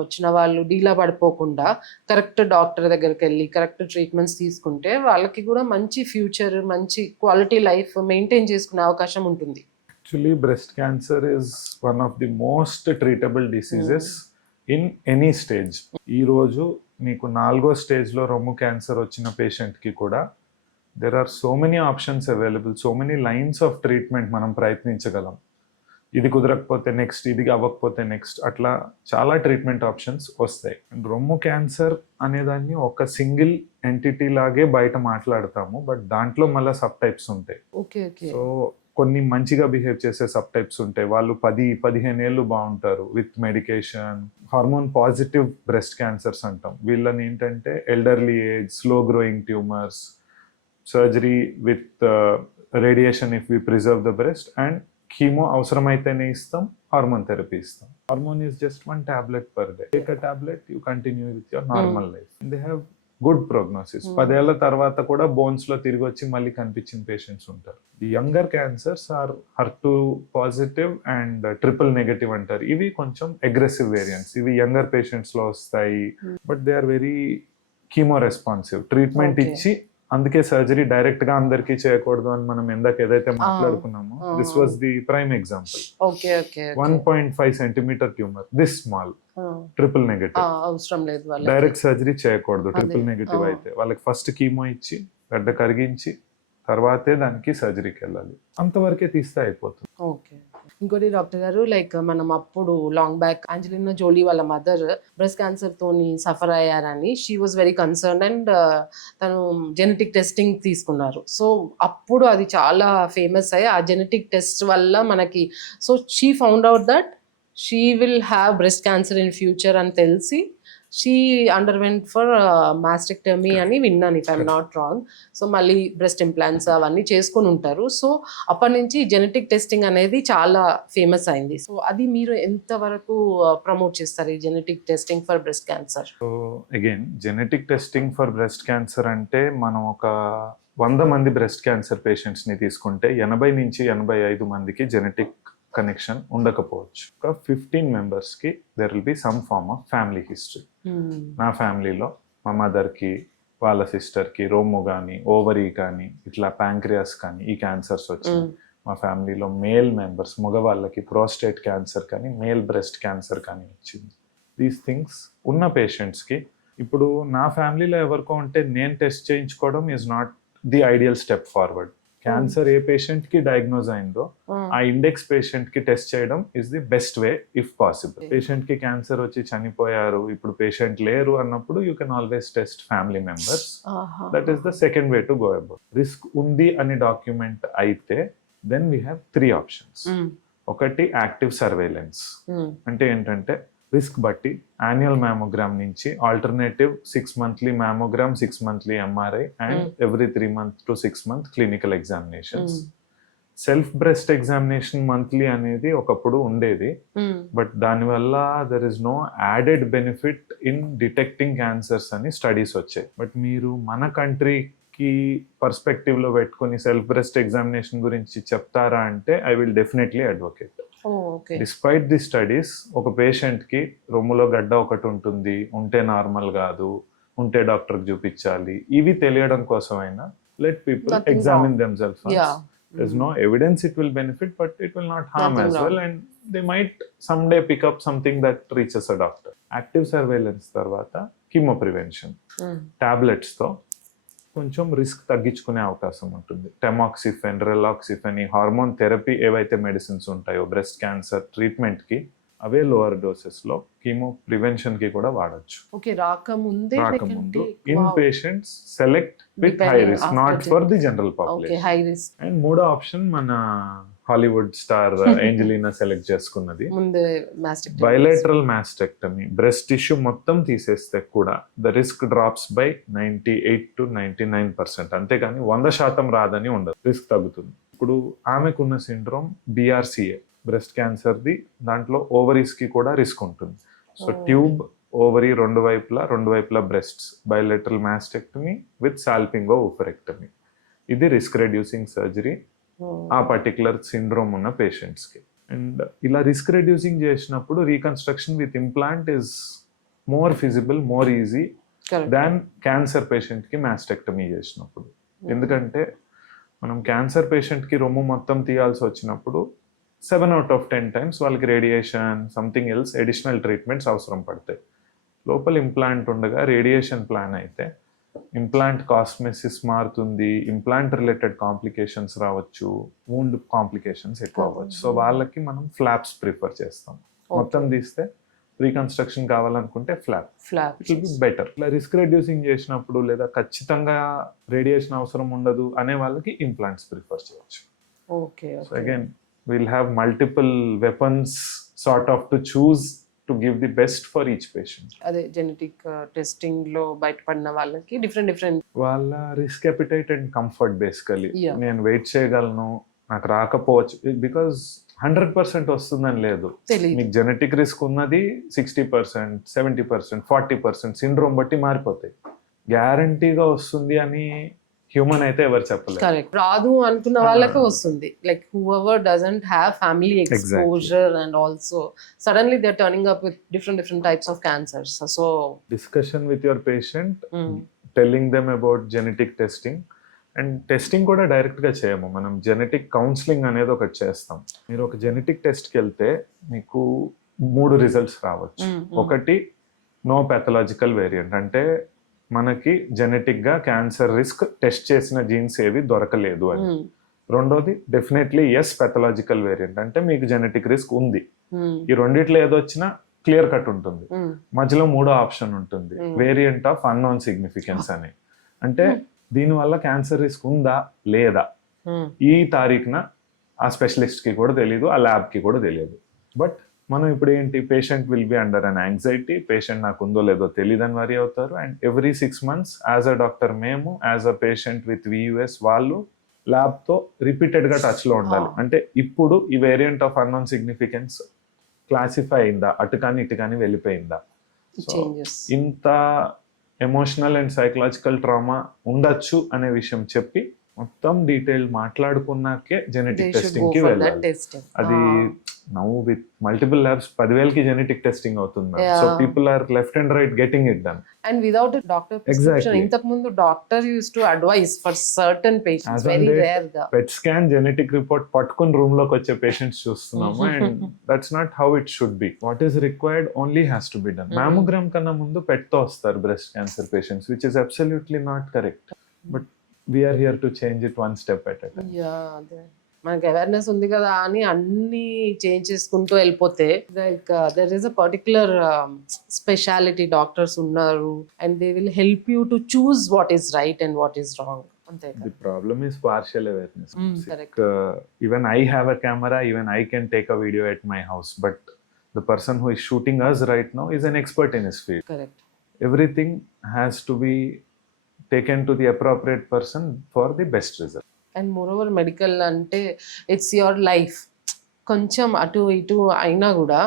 వచ్చిన వాళ్ళు డీలా పడిపోకుండా కరెక్ట్ డాక్టర్ దగ్గరికి వెళ్ళి కరెక్ట్ ట్రీట్మెంట్స్ తీసుకుంటే వాళ్ళకి కూడా మంచి ఫ్యూచర్, మంచి క్వాలిటీ లైఫ్ మెయింటైన్ చేసుకునే అవకాశం ఉంటుంది. Actually, breast cancer is one of the most treatable diseases in any stage. ఈ రోజు మీకు 4వ స్టేజ్లో రొమ్ము క్యాన్సర్ వచ్చిన పేషెంట్కి కూడా there are so many options available, so many lines of treatment మనం ప్రయత్నించగలం. ఇది కుదరకపోతే నెక్స్ట్, ఇది అవ్వకపోతే నెక్స్ట్, అట్లా చాలా ట్రీట్మెంట్ ఆప్షన్స్ వస్తాయి. అండ్ రొమ్ము క్యాన్సర్ అనేదాన్ని ఒక సింగిల్ ఎంటిటీ లాగే బయట మాట్లాడతాము, బట్ దాంట్లో మళ్ళీ సబ్ టైప్స్ ఉంటాయి. ఓకే. ఓకే. సో కొన్ని మంచిగా బిహేవ్ చేసే సబ్ టైప్స్ ఉంటాయి, వాళ్ళు 10-15 ఏళ్ళు బాగుంటారు with medication. Hormone positive breast cancers అంటాం. వీళ్ళని ఏంటంటే elderly age, slow growing tumours, surgery with radiation if we preserve the breast, and chemo అవసరమైతేనే ఇస్తాం, హార్మోన్ థెరపీ ఇస్తాం. Hormone is just 1 tablet per day. Take a tablet, you continue with your normal life. They have good prognosis. 10 ఏళ్ల తర్వాత కూడా bones లో తిరిగి వచ్చి మళ్ళీ కనిపించిన పేషెంట్స్ ఉంటారు. The younger cancers are HER2 positive and triple negative అంటారు. ఇవి కొంచెం అగ్రెసివ్ వేరియంట్స్. ఇవి యంగర్ పేషెంట్స్ లో వస్తాయి, but they are very chemo responsive. Treatment ఇచ్చి, అందుకే సర్జరీ డైరెక్ట్ గా అందరికీ చేయకూడదు అని మనం ఎందాక ఏదైతే మాట్లాడుకున్నామో, this was the prime example. 1.5 centimeter tumour, this small, triple negative, అవసరం లేదు వాళ్ళకి. డైరెక్ట్ సర్జరీ చేయకూడదు. ట్రిపుల్ నెగటివ్ అయితే వాళ్ళకి ఫస్ట్ కీమో ఇచ్చి గడ్డ కరిగించి తర్వాతే దానికి సర్జరీకి వెళ్ళాలి. అంతవరకే తీస్తే అయిపోతుంది. ఓకే. ఇంకోటి డాక్టర్ గారు, లైక్ మనం అప్పుడు లాంగ్ బ్యాక్ అంజలినా జోలీ వాళ్ళ మదర్ బ్రెస్ట్ క్యాన్సర్ తోని సఫర్ అయ్యారని she was very concern and తను జెనెటిక్ టెస్టింగ్ తీసుకున్నారు. సో అప్పుడు అది చాలా ఫేమస్ అయ్యి ఆ జెనెటిక్ టెస్ట్ వల్ల మనకి, so she found out that she will have breast cancer in future అని తెలిసి షీ అండర్వెంట్ ఫర్ మాస్టెక్టమీ అని విన్నాను, if I'm not wrong. So మళ్ళీ బ్రెస్ట్ ఇంప్లాంట్స్ అవన్నీ చేసుకొని ఉంటారు. సో అప్పటి నుంచి జెనెటిక్ టెస్టింగ్ అనేది చాలా ఫేమస్ అయింది. సో అది మీరు ఎంతవరకు ప్రమోట్ చేస్తారు, ఈ genetic testing for breast cancer? So again genetic testing for breast cancer అంటే మనం ఒక 100 మంది బ్రెస్ట్ క్యాన్సర్ పేషెంట్స్ని తీసుకుంటే 80 నుంచి 85 మందికి జెనెటిక్ కనెక్షన్ ఉండకపోవచ్చు. ఒక 15 మెంబర్స్కి there will be some form of family history. నా ఫ్యామిలీలో మా మదర్కి, వాళ్ళ సిస్టర్కి రొమ్ము కానీ, ఓవరీ కానీ, ఇట్లా ప్యాంక్రియాస్ కానీ ఈ క్యాన్సర్స్ వచ్చినాయి. మా ఫ్యామిలీలో మేల్ మెంబర్స్, మగవాళ్ళకి ప్రోస్టేట్ క్యాన్సర్ కానీ, మేల్ బ్రెస్ట్ క్యాన్సర్ కానీ వచ్చింది. దీస్ థింగ్స్ ఉన్న పేషెంట్స్కి ఇప్పుడు నా ఫ్యామిలీలో ఎవరికో ఉంటే నేను టెస్ట్ చేయించుకోవడం is not the ideal step forward. Cancer A patient కి డయాగ్నోజ్ అయిందో ఆ ఇండెక్స్ పేషెంట్ కి టెస్ట్ చేయడం is the best way if possible. Patient కి క్యాన్సర్ వచ్చి చనిపోయారు, ఇప్పుడు పేషెంట్ లేరు అన్నప్పుడు you can always test family members. That is the second way to go about. Risk ఉంది అని డాక్యుమెంట్ అయితే దెన్ వీ హ్యావ్ 3 ఆప్షన్స్. ఒకటి యాక్టివ్ సర్వేలెన్స్, అంటే ఏంటంటే రిస్క్ బట్టి యాన్యువల్ మ్యామోగ్రామ్ నుంచి alternative 6 monthly mammogram, 6 monthly MRI and every 3 months to 6 month clinical examinations. Self breast examination monthly అనేది ఒకప్పుడు ఉండేది, బట్ దానివల్ల there is no added benefit in detecting cancers అని స్టడీస్ వచ్చాయి. బట్ మీరు మన కంట్రీకి పర్స్పెక్టివ్ లో పెట్టుకుని సెల్ఫ్ బ్రెస్ట్ ఎగ్జామినేషన్ గురించి చెప్తారా అంటే I will definitely advocate. Despite the studies, ఒక పేషెంట్ కి రొమ్ములో గడ్డ ఒకటి ఉంటుంది, ఉంటే నార్మల్ కాదు, ఉంటే డాక్టర్ కి చూపించాలి, ఇవి తెలియడం కోసమైనా let people examine themself. There's no evidence it will benefit, but it will not harm as well, and they might someday pick up something that reaches a doctor. Active surveillance తర్వాత chemo prevention tablets తో కొంచెం risk తగ్గించుకునే అవకాశం ఉంటుంది. టెమాక్సిఫెన్, రిలాక్సిఫెన్, ఈ hormone therapy ఏవైతే medicines ఉంటాయో breast cancer treatment కి, అవే లోవర్ డోసెస్ లో కీమో ప్రివెన్షన్ కి కూడా వాడొచ్చు. రాకముందు in patients select with high risk, not for the general population. And మూడో ఆప్షన్ మన హాలీవుడ్ స్టార్ ఏంజెలినా సెలెక్ట్ చేసుకున్నది బైలేటరల్ మాస్టెక్టమీ. బ్రెస్ట్ టిష్యూ మొత్తం తీసేస్తే కూడా the risk drops by 98 to 99%. అంతేగాని 100% రాదని ఉండదు, రిస్క్ తగ్గుతుంది. ఇప్పుడు ఆమెకున్న సిండ్రోమ్ BRCA, బ్రెస్ట్ క్యాన్సర్ ది, దాంట్లో ఓవరీస్ కి కూడా రిస్క్ ఉంటుంది. సో ట్యూబ్, ఓవరీ రెండు వైపులా breasts, bilateral mastectomy with salpingo oophorectomy, ఇది రిస్క్ రెడ్యూసింగ్ సర్జరీ ఆ పర్టికులర్ సిండ్రోమ్ ఉన్న పేషెంట్స్ కి. అండ్ ఇలా రిస్క్ రెడ్యూసింగ్ చేసినప్పుడు reconstruction with implant is more feasible, more easy than cancer patient కి మాస్టెక్టమీ చేసినప్పుడు. ఎందుకంటే మనం క్యాన్సర్ పేషెంట్ కి రొమ్ము మొత్తం తీయాల్సి వచ్చినప్పుడు 7 out of 10 times వాళ్ళకి radiation, something else additional treatments అవసరం పడతాయి. లోపల ఇంప్లాంట్ ఉండగా రేడియేషన్ ప్లాన్ అయితే ఇంప్లాంట్ కాస్మెసిస్ మారుతుంది, ఇంప్లాంట్ రిలేటెడ్ కాంప్లికేషన్స్ రావచ్చు, వూండ్ కాంప్లికేషన్స్ ఎక్కువ అవ్వచ్చు. సో వాళ్ళకి మనం ఫ్లాప్స్ ప్రిఫర్ చేస్తాం. మొత్తం తీస్తే రీకన్స్ట్రక్షన్ కావాలనుకుంటే flop it will be better. ఇలా రిస్క్ రెడ్యూసింగ్ చేసినప్పుడు లేదా ఖచ్చితంగా రేడియేషన్ అవసరం ఉండదు అనే వాళ్ళకి ఇంప్లాంట్స్ ప్రిఫర్ చేయవచ్చు. So again we'll have multiple weapons sort of to choose to give the best for each patient. అదే జెనెటిక్ టెస్టింగ్ లో బయటపడిన వాళ్ళకి డిఫరెంట్ వాళ్ళ risk appetite and comfort basically. నేను వెయిట్ చేయగలను, నాకు రాకపోవచ్చు, బికాజ్ 100% వస్తుందని లేదు. మీకు జెనెటిక్ రిస్క్ ఉన్నది 60%, 70%, 40% సిండ్రోమ్ బట్టి మారిపోతాయి. గ్యారంటీగా వస్తుంది అని హ్యూమన్ అయితే ఎవరు చెప్పలేదు. కరెక్ట్, రాదు అనుకున్న వాళ్ళకి వస్తుంది. Like whoever doesn't have family exposure and also suddenly they're turning up with different types of cancers. So discussion with your patient, telling them about genetic testing, and testing కూడా direct గా చేయము, మనం genetic counselling అనేది ఒకటి చేస్తాం. మీరు ఒక genetic టెస్ట్కి వెళ్తే మీకు 3 రిజల్ట్స్ రావచ్చు. ఒకటి నో పాథలాజికల్ వేరియంట్, అంటే మనకి జెనెటిక్ గా క్యాన్సర్ రిస్క్ టెస్ట్ చేసిన జీన్స్ ఏవి దొరకలేదు అని. రెండోది డెఫినెట్లీ ఎస్ పాథలాజికల్ వేరియంట్, అంటే మీకు జెనెటిక్ రిస్క్ ఉంది. ఈ రెండిట్లో ఏదో వచ్చినా క్లియర్ కట్ ఉంటుంది. మధ్యలో 3వ ఆప్షన్ ఉంటుంది, వేరియంట్ ఆఫ్ అన్నోన్ సిగ్నిఫికెన్స్ అని, అంటే దీనివల్ల క్యాన్సర్ రిస్క్ ఉందా లేదా ఈ తారీఖున ఆ స్పెషలిస్ట్ కి కూడా తెలియదు, ఆ ల్యాబ్ కి కూడా తెలియదు. బట్ మనం ఇప్పుడు ఏంటి, patient will be under an anxiety, patient నాకు ఉందో లేదో తెలియదని వరీ అవుతారు. And every 6 months as a doctor మేము, as a patient with VUS వాళ్ళు ల్యాబ్ తో రిపీటెడ్ గా టచ్ లో ఉండాలి. అంటే ఇప్పుడు ఈ variant of unknown significance classify అయిందా, అటు కానీ ఇటు కానీ వెళ్ళిపోయిందా, ఇంత ఎమోషనల్ అండ్ సైకలాజికల్ ట్రామా ఉండొచ్చు అనే విషయం చెప్పి మొత్తం డీటెయిల్ మాట్లాడుకున్నాకే జెనెటిక్ టెస్టింగ్ కి వెళ్ళాలి. అది నౌ విత్ మల్టిపుల్ ల్యాబ్స్ 10,000కి జెనెటిక్ టెస్టింగ్ అవుతుంది. So people are left and right getting it done. And without doctor prescription, ఇంతకు ముందు doctor use to advise for certain patients, very rare గా PET scan genetic report పట్టుకుని room లోకి వచ్చే patients చూస్తున్నాము. And that's not how it should be. What is required only has to be done. Mammogram కన్నా ముందు PET తో వస్తారు breast cancer patients, which is absolutely not correct. But we're here to change it one step at a time. Yeah అదే మనకి awareness ఉంది కదా అని అన్ని చేంజ్ చేసుకుంటూ వెళ్ళిపోతే like there is a particular speciality doctors ఉన్నారు and they will help you to choose what is right and what is wrong అంతే The problem is partial awareness. correct. Even I have a camera, even I can take a video at my house, but the person who is shooting us right now is an expert in his field. Correct Everything has to be taken to the appropriate person for the best result. And moreover medical అంటే it's your life కొంచెం అటు ఇటు అయినా కూడా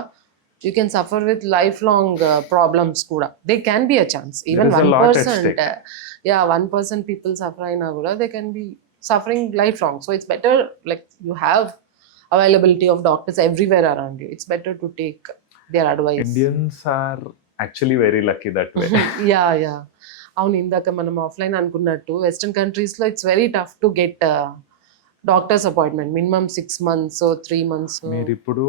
you can suffer with lifelong problems కూడా they can be a chance even There is a lot at 1%, stake. Yeah 1% people suffer అయినా కూడా they can be suffering lifelong so it's better like you have availability of doctors everywhere around you it's better to take their advice Indians are actually very lucky that way. Yeah yeah అవును ఇందాక మనం offline అనుకున్నట్టు western కంట్రీస్లో it's very tough to get doctors appointment minimum 6 months 3 months. మీరు ఇప్పుడు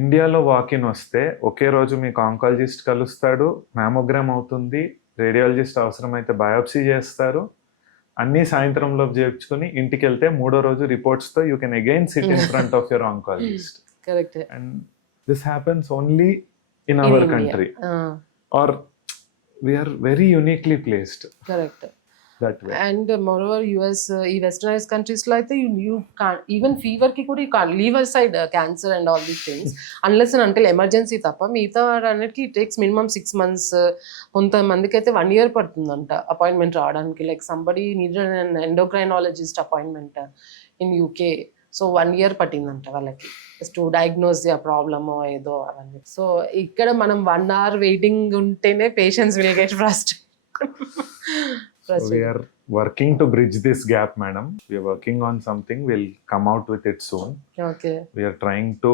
ఇండియాలో walk-in వస్తే ఒకే రోజు మీకు ఆంకాలజిస్ట్ కలుస్తాడు, మ్యామోగ్రామ్ అవుతుంది, రేడియాలజిస్ట్ అవసరమైతే బయాప్సీ చేస్తారు, అన్ని సాయంత్రంలో చేర్చుకుని ఇంటికి వెళ్తే మూడో రోజు రిపోర్ట్స్తో you can again sit in front of your oncologist. Correct and this happens only in our country or we are very uniquely placed correct that way. And moreover US ఈ వెస్టర్నైజ్ కంట్రీస్లో అయితే యూ కాన్ ఈవెన్ ఫీవర్కి కూడా you can leave side cancer and all these things unless and అంటే emergency తప్ప మిగతా అన్నిటికీ takes minimum 6 months. కొంతమందికి అయితే 1 year పడుతుందంట అపాయింట్మెంట్ రావడానికి. Like somebody needed an endocrinologist appointment in UK. So 1 year పట్టిందంట వాళ్ళకి టు డయాగ్నోస్ ది ప్రాబ్లమో ఏదో అవన్నీ. సో ఇక్కడ మనం 1 hour వెయిటింగ్ ఉంటేనే patients will get So we are working to bridge this gap, madam. We are working on something. We'll come out with it soon. Okay We are trying to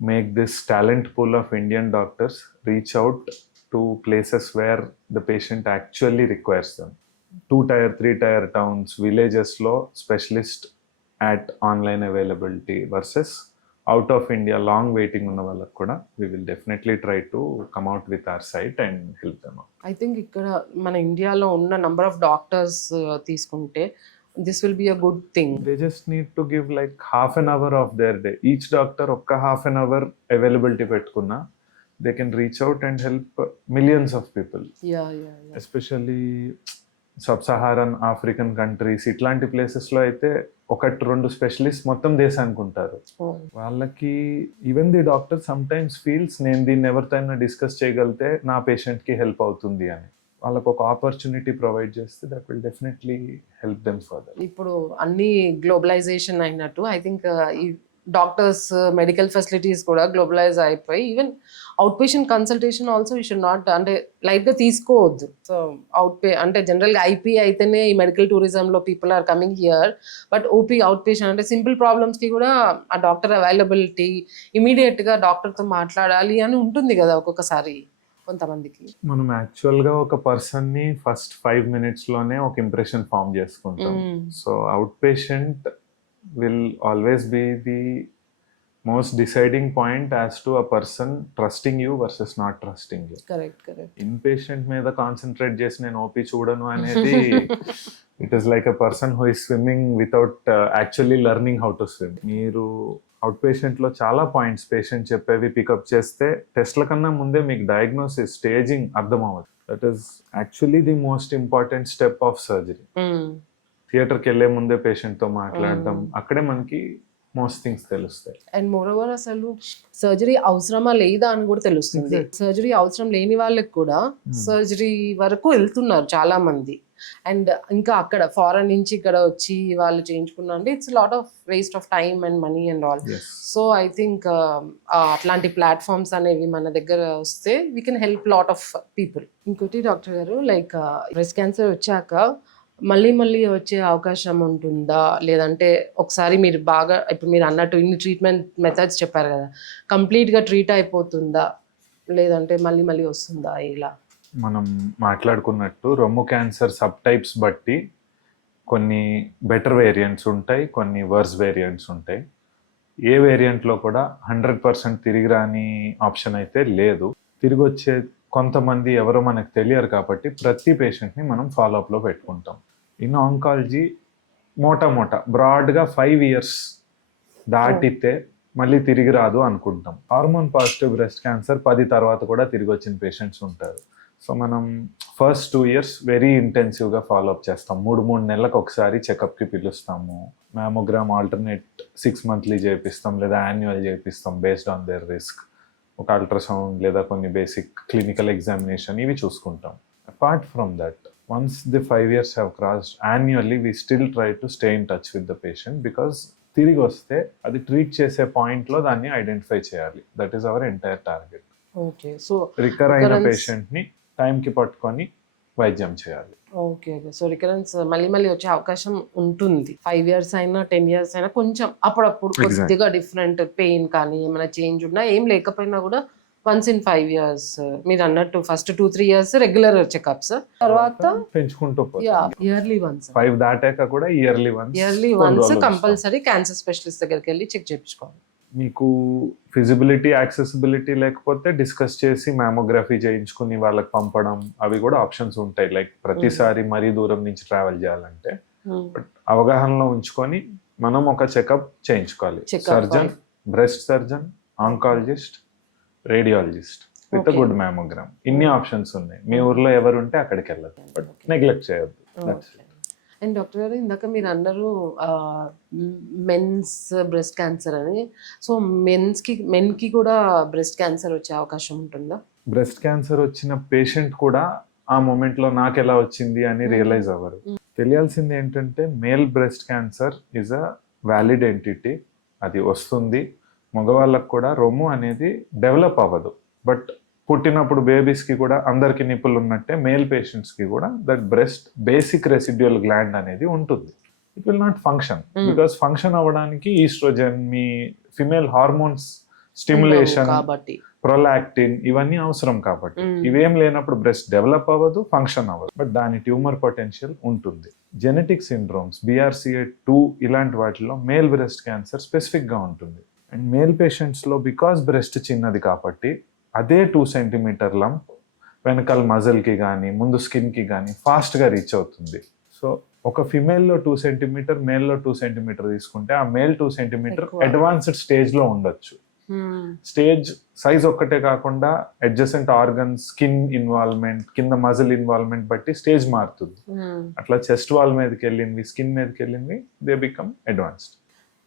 make this talent pool of Indian doctors reach out to places where the patient actually requires them. 2 tier, 3 tier towns, villages lo specialist at online availability versus out of India long waiting ఉన్న వాళ్ళకు కూడా we will definitely try to come out with our site and help them out. I think ఇక్కడ మన ఇండియాలో ఉన్న number of doctors తీసుకుంటే this will be a good thing. They just need to give like half an hour of their day. Each doctor ఒక్క half an hour availability పెట్టుకున్నా they can reach out and help millions of people. Yeah yeah yeah especially sub-Saharan African countries ఇట్లాంటి ప్లేసెస్లో అయితే 1-2 specialist మొత్తం దేశానికి ఉంటారు. వాళ్ళకి even the doctor some times feels నేను దీన్ని ఎవరితో డిస్కస్ చేయగలిగితే నా పేషెంట్కి హెల్ప్ అవుతుంది అని. వాళ్ళకు ఒక ఆపర్చునిటీ ప్రొవైడ్ చేస్తే that will definitely help them further. ఇప్పుడు అన్ని గ్లోబలైజేషన్ అయినట్టు ఐ థింక్ ఈ డాక్టర్స్ మెడికల్ ఫెసిలిటీస్ కూడా గ్లోబలైజ్ అయిపోయి even outpatient consultation also you should not అంటే లైట్గా తీసుకోవద్దు. సో అంటే జనరల్గా ఐపీ అయితేనే ఈ మెడికల్ టూరిజంలో people are coming here. But OP outpatient అంటే సింపుల్ ప్రాబ్లమ్స్కి కూడా ఆ డాక్టర్ అవైలబిలిటీ ఇమీడియట్గా డాక్టర్తో మాట్లాడాలి అని ఉంటుంది కదా ఒక్కొక్కసారి కొంతమందికి. మనం యాక్చువల్గా ఒక పర్సన్ని ఫస్ట్ 5 minutesలోనే ఒక ఇంప్రెషన్ ఫామ్ చేసుకుంటాం. So out patient will always be the most deciding point as to a person trusting you versus not trusting you. Correct correct inpatient మీద కాన్సన్ట్రేట్ చేసి నేను ఓపీ చూడను అనేది it is like a person who is swimming without actually learning how to swim. మీరు out పేషెంట్లో చాలా points patient చెప్పేవి pickup చేస్తే టెస్ట్ల కన్నా ముందే మీకు డయాగ్నోసిస్ స్టేజింగ్ అర్థం అవ్వదు. That is actually the most important step of surgery. థియేటర్కి వెళ్ళే ముందే పేషెంట్తో మాట్లాడడం, అక్కడే మనకి మోస్ట్ థింగ్స్ తెలుస్తాయి. అండ్ మోరోవర్ అసలు సర్జరీ అవసరమా లేదా అని కూడా తెలుస్తుంది. సర్జరీ అవసరం లేని వాళ్ళకి కూడా సర్జరీ వరకు వెళ్తున్నారు చాలా మంది. అండ్ ఇంకా అక్కడ ఫారెన్ నుంచి ఇక్కడ వచ్చి వాళ్ళు చేయించుకున్నా అంటే it's lot of waste of time and money and all. So I think అట్లాంటి ప్లాట్ఫామ్స్ అనేవి మన దగ్గర వస్తే we can help lot of people. ఇంకోటి డాక్టర్ గారు లైక్ బ్రెస్ట్ క్యాన్సర్ వచ్చాక మళ్ళీ మళ్ళీ వచ్చే అవకాశం ఉంటుందా, లేదంటే ఒకసారి మీరు బాగా ఇప్పుడు మీరు అన్నట్టు ఇన్ని ట్రీట్మెంట్ మెథడ్స్ చెప్పారు కదా, కంప్లీట్గా ట్రీట్ అయిపోతుందా లేదంటే మళ్ళీ మళ్ళీ వస్తుందా? ఇలా మనం మాట్లాడుకున్నట్టు రొమ్ము క్యాన్సర్ సబ్ టైప్స్ బట్టి కొన్ని బెటర్ వేరియంట్స్ ఉంటాయి, కొన్ని వర్స్ వేరియంట్స్ ఉంటాయి. ఏ వేరియంట్లో కూడా 100% తిరిగి రాని ఆప్షన్ అయితే లేదు. తిరిగి వచ్చే కొంతమంది ఎవరో మనకు తెలియరు కాబట్టి ప్రతి పేషెంట్ని మనం ఫాలోఅప్లో పెట్టుకుంటాం. ఇన్ ఆంకాలజీ మోటా బ్రాడ్గా 5 years దాటితే మళ్ళీ తిరిగి రాదు అనుకుంటాం. హార్మోన్ పాజిటివ్ బ్రెస్ట్ క్యాన్సర్ 10 తర్వాత కూడా తిరిగి వచ్చిన పేషెంట్స్ ఉంటారు. సో మనం ఫస్ట్ 2 years వెరీ ఇంటెన్సివ్గా ఫాలోఅప్ చేస్తాం. 3 నెలలకు ఒకసారి చెకప్కి పిలుస్తాము. మ్యామోగ్రామ్ ఆల్టర్నేట్ 6 monthly చేపిస్తాం లేదా యాన్యువల్ చేపిస్తాం బేస్డ్ ఆన్ దేర్ రిస్క్. ఒక అల్ట్రాసౌండ్ లేదా కొన్ని బేసిక్ క్లినికల్ ఎగ్జామినేషన్ ఇవి చూసుకుంటాం. Apart from that, once the 5 years have crossed, annually we still try to stay in touch with the patient because తిరిగి వస్తే అది ట్రీట్ చేసే పాయింట్లో దాన్ని ఐడెంటిఫై చేయాలి. That is our entire target. Okay. So రికర్ అయిన పేషెంట్ని టైంకి పట్టుకొని వైద్యం చేయాలి. ఓకే. సో రికరెన్స్ మళ్ళీ వచ్చే అవకాశం ఉంటుంది. 5 years అయినా 10 years అయినా కొంచెం అప్పుడప్పుడు కొద్దిగా డిఫరెంట్ పెయిన్ కానీ ఏమైనా చేంజ్ ఉన్నా ఏం లేకపోయినా కూడా వన్స్ ఇన్ 5 years మీరు అన్నట్టు ఫస్ట్ 2-3 years రెగ్యులర్ చెకప్స్, తర్వాత పెంచుకుంటూ ఇయర్లీ వన్స్ 5 దాటాక కూడా yearly once compulsory cancer specialist దగ్గరికి వెళ్ళి చెక్ చేయించుకోవాలి. మీకు ఫిజిబిలిటీ యాక్సెసిబిలిటీ లేకపోతే డిస్కస్ చేసి మ్యామోగ్రఫీ చేయించుకుని వాళ్ళకి పంపడం అవి కూడా ఆప్షన్స్ ఉంటాయి. లైక్ ప్రతిసారి మరీ దూరం నుంచి ట్రావెల్ చేయాలంటే బట్ అవగాహనలో ఉంచుకొని మనం ఒక చెకప్ చేయించుకోవాలి. Surgeon, breast surgeon, oncologist, radiologist with good mammogram, ఇన్ని ఆప్షన్స్ ఉన్నాయి. మీ ఊర్లో ఎవరు ఉంటే అక్కడికి వెళ్ళదు, బట్ నెగ్లెక్ట్ చేయొద్దు. అండ్ డాక్టర్ గారు ఇందాక మీరు అన్నారు మెన్స్ బ్రెస్ట్ క్యాన్సర్ అని. సో మెన్కి కూడా బ్రెస్ట్ క్యాన్సర్ వచ్చే అవకాశం ఉంటుందా? బ్రెస్ట్ క్యాన్సర్ వచ్చిన పేషెంట్ కూడా ఆ మూమెంట్లో నాకు ఎలా వచ్చింది అని రియలైజ్ అవ్వరు. తెలియాల్సింది ఏంటంటే male breast cancer is a valid entity. అది వస్తుంది. మగవాళ్ళకు కూడా రొమ్ము అనేది డెవలప్ అవ్వదు. బట్ పుట్టినప్పుడు బేబీస్కి కూడా అందరికి నిప్పులు ఉన్నట్టే మేల్ పేషెంట్స్కి కూడా that breast basic residual gland అనేది ఉంటుంది. It will not function because function అవ్వడానికి ఈస్ట్రోజన్, మీ ఫిమేల్ హార్మోన్స్ స్టిమ్యులేషన్, ప్రొలాక్టిన్ ఇవన్నీ అవసరం. కాబట్టి ఇవేం లేనప్పుడు బ్రెస్ట్ డెవలప్ అవ్వదు, ఫంక్షన్ అవ్వదు. బట్ దాని ట్యూమర్ పొటెన్షియల్ ఉంటుంది. జెనెటిక్ సిండ్రోమ్స్, BRCA2 ఇలాంటి వాటిలో మేల్ బ్రెస్ట్ క్యాన్సర్ స్పెసిఫిక్గా ఉంటుంది. అండ్ మేల్ పేషెంట్స్లో బికాస్ బ్రెస్ట్ చిన్నది కాబట్టి అదే 2 centimeter లంప్ వెనకాల మజిల్కి కానీ ముందు స్కిన్కి కానీ ఫాస్ట్గా రీచ్ అవుతుంది. సో ఒక ఫిమేల్లో 2 centimeter, మేల్లో 2 centimeter తీసుకుంటే ఆ మేల్ 2 centimeter అడ్వాన్స్డ్ స్టేజ్లో ఉండొచ్చు. స్టేజ్ సైజ్ ఒక్కటే కాకుండా అడ్జసెంట్ ఆర్గన్స్, స్కిన్ ఇన్వాల్వ్మెంట్, కింద మజిల్ ఇన్వాల్వ్మెంట్ బట్టి స్టేజ్ మారుతుంది. అట్లా చెస్ట్ వాల్ మీదకి వెళ్ళింది, స్కిన్ మీదకి వెళ్ళింది, they become advanced.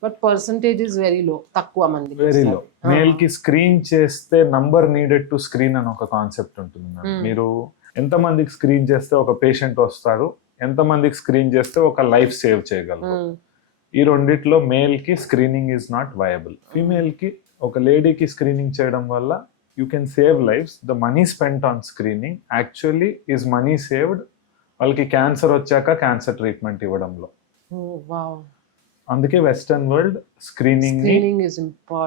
But percentage is very low, తక్కువ మంది. Very low. మేల్ కి స్క్రీన్ చేస్తే నంబర్ నీడెడ్ టు స్క్రీన్ అని ఒక కాన్సెప్ట్ ఉంటుంది. మీరు ఎంత మందికి స్క్రీన్ చేస్తే ఒక పేషెంట్ వస్తారు, ఎంత మందికి స్క్రీన్ చేస్తే ఒక లైఫ్ సేవ్ చేయగలరు. ఈ రెండిట్లో మేల్ కి screening is not viable. Female కి, ఒక లేడీకి స్క్రీనింగ్ చేయడం వల్ల you can save lives. The money spent on screening actually is money saved వాళ్ళకి క్యాన్సర్ వచ్చాక క్యాన్సర్ ట్రీట్మెంట్ ఇవ్వడంలో. అందుకే western world screening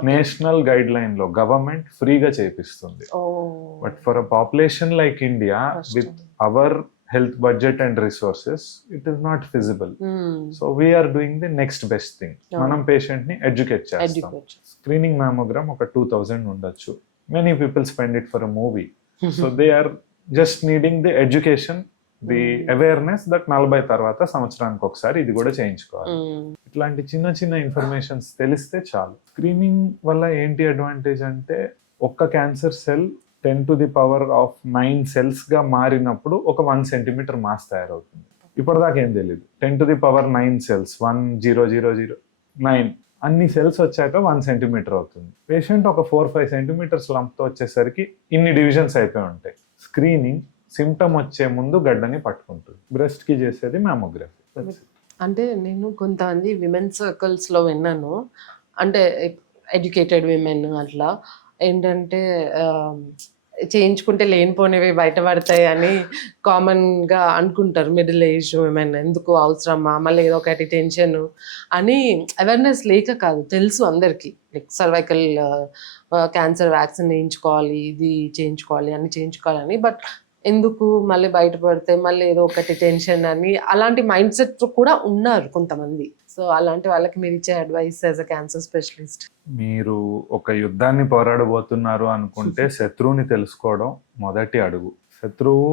national guideline లో గవర్నమెంట్ ఫ్రీగా చేపిస్తుంది. But for a population like India with our health budget and resources, it is not feasible. So we are doing the next best thing. Manam patient ni educate chestam. Screening mammogram oka 2000 undachchu. Many people spend it for a movie. So they are just needing the education, the awareness that 40 tarvata సంవత్సరానికి ఒకసారి ఇది కూడా చేయించుకోవాలి. ఇట్లాంటి చిన్న informations తెలిస్తే చాలు. Screening వల్ల ఏంటి అడ్వాంటేజ్ అంటే ఒక్క క్యాన్సర్ సెల్ 10⁹9 cells గా మారినప్పుడు ఒక 1 centimeter మాస్ తయారవుతుంది. ఇప్పటిదాకా ఏం తెలియదు. 10⁹9 cells 1009 అన్ని సెల్స్ వచ్చాక 1 centimeter అవుతుంది. పేషెంట్ ఒక 4-5 centimeters లంప్తో వచ్చేసరికి ఇన్ని డివిజన్స్ అయిపోయి ఉంటాయి. స్క్రీనింగ్ సిమ్టమ్ వచ్చే ముందు గడ్డని పట్టుకుంటుంది. బ్రెస్ట్ కి చేసేది మ్యామోగ్రఫీ. అంటే నేను కొంతమంది విమెన్ సర్కిల్స్లో విన్నాను, అంటే ఎడ్యుకేటెడ్ విమెన్ అట్లా ఏంటంటే చేయించుకుంటే లేనిపోనివి బయటపడతాయి అని కామన్గా అనుకుంటారు. మిడిల్ ఏజ్ విమెన్ ఎందుకు అవసరమా, మళ్ళీ ఏదో ఒకటి టెన్షన్ అని అవేర్నెస్ లేక కాదు, తెలుసు అందరికీ. లైక్ సర్వైకల్ క్యాన్సర్ వ్యాక్సిన్ వేయించుకోవాలి, ఇది చేయించుకోవాలి, అన్ని చేయించుకోవాలని. బట్ ఎందుకు మళ్ళీ బయటపడితే మళ్ళీ ఏదో ఒకటి టెన్షన్ అని అలాంటి మైండ్ సెట్ కూడా ఉన్నారు కొంతమంది. సో అలాంటి వాళ్ళకి మీరు ఇచ్చే advice as a cancer specialist? మీరు ఒక యుద్ధాన్ని పోరాడబోతున్నారు అనుకుంటే శత్రువుని తెలుసుకోవడం మొదటి అడుగు. శత్రువు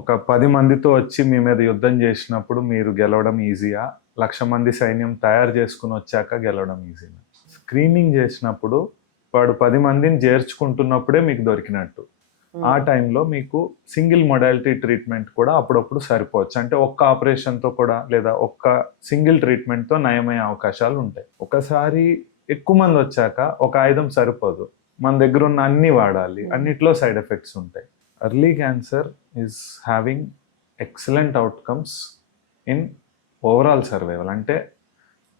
ఒక 10 మందితో వచ్చి మీ మీద యుద్ధం చేసినప్పుడు మీరు గెలవడం ఈజీయా, 1,00,000 మంది సైన్యం తయారు చేసుకుని వచ్చాక గెలవడం ఈజీనా? స్క్రీనింగ్ చేసినప్పుడు వాడు 10 మందిని చేర్చుకుంటున్నప్పుడే మీకు దొరికినట్టు. ఆ టైంలో మీకు సింగిల్ మొడాలిటీ ట్రీట్మెంట్ కూడా అప్పుడప్పుడు సరిపోవచ్చు. అంటే ఒక్క ఆపరేషన్తో కూడా లేదా ఒక్క సింగిల్ ట్రీట్మెంట్తో నయమయ్యే అవకాశాలు ఉంటాయి. ఒకసారి ఎక్కువ మంది వచ్చాక ఒక ఆయుధం సరిపోదు, మన దగ్గర ఉన్న అన్ని వాడాలి, అన్నిట్లో సైడ్ ఎఫెక్ట్స్ ఉంటాయి. Early cancer is having excellent outcomes in overall survival. అంటే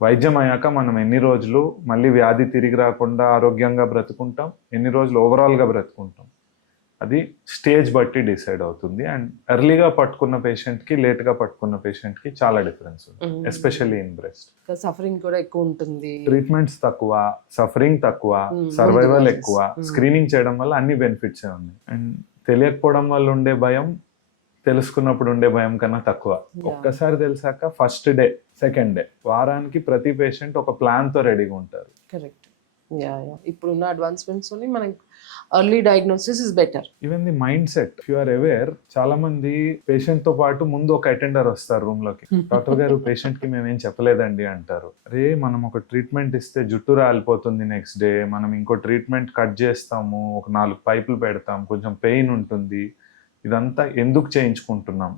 వైద్యం అయ్యాక మనం ఎన్ని రోజులు మళ్ళీ వ్యాధి తిరిగి రాకుండా ఆరోగ్యంగా బ్రతుకుంటాం, ఎన్ని రోజులు ఓవరాల్గా బ్రతుకుంటాం, అది స్టేజ్ బట్టి డిసైడ్ అవుతుంది. అండ్ ఎర్లీగా పట్టుకున్న పేషెంట్కి లేట్గా పట్టుకున్న పేషెంట్కి చాలా డిఫరెన్స్ ఉంది, ఎస్పెషల్లీ ఇన్ బ్రెస్ట్. సఫరింగ్ కూడా ఎక్కువ ఉంటుంది, ట్రీట్మెంట్స్ తక్కువ, సఫరింగ్ తక్కువ, సర్వైవల్ ఎక్కువ. స్క్రీనింగ్ చేయడం వల్ల అన్ని బెనిఫిట్స్ ఉన్నాయి. అండ్ తెలియకపోవడం వల్ల ఉండే భయం తెలుసుకున్నప్పుడు ఉండే భయం కన్నా తక్కువ. ఒక్కసారి తెలిసాక ఫస్ట్ డే, సెకండ్ డే, వారానికి ప్రతి పేషెంట్ ఒక ప్లాన్తో రెడీగా ఉంటారు. కరెక్ట్. ఇప్పుడున్న అడ్వాన్స్మెంట్స్ మనకి early diagnosis is better. Even the mindset, you are aware. చాలా మంది పేషెంట్ తో పాటు ముందు ఒక అటెండర్ వస్తారు రూమ్ లోకి. డాక్టర్ గారు పేషెంట్ కి మేమేం చెప్పలేదండి అంటారు. అరే మనం ఒక ట్రీట్మెంట్ ఇస్తే జుట్టు రాలిపోతుంది, నెక్స్ట్ డే మనం ఇంకో ట్రీట్మెంట్ కట్ చేస్తాము, ఒక 4 పైపులు పెడతాం, కొంచెం పెయిన్ ఉంటుంది, ఇదంతా ఎందుకు చేయించుకుంటున్నాం,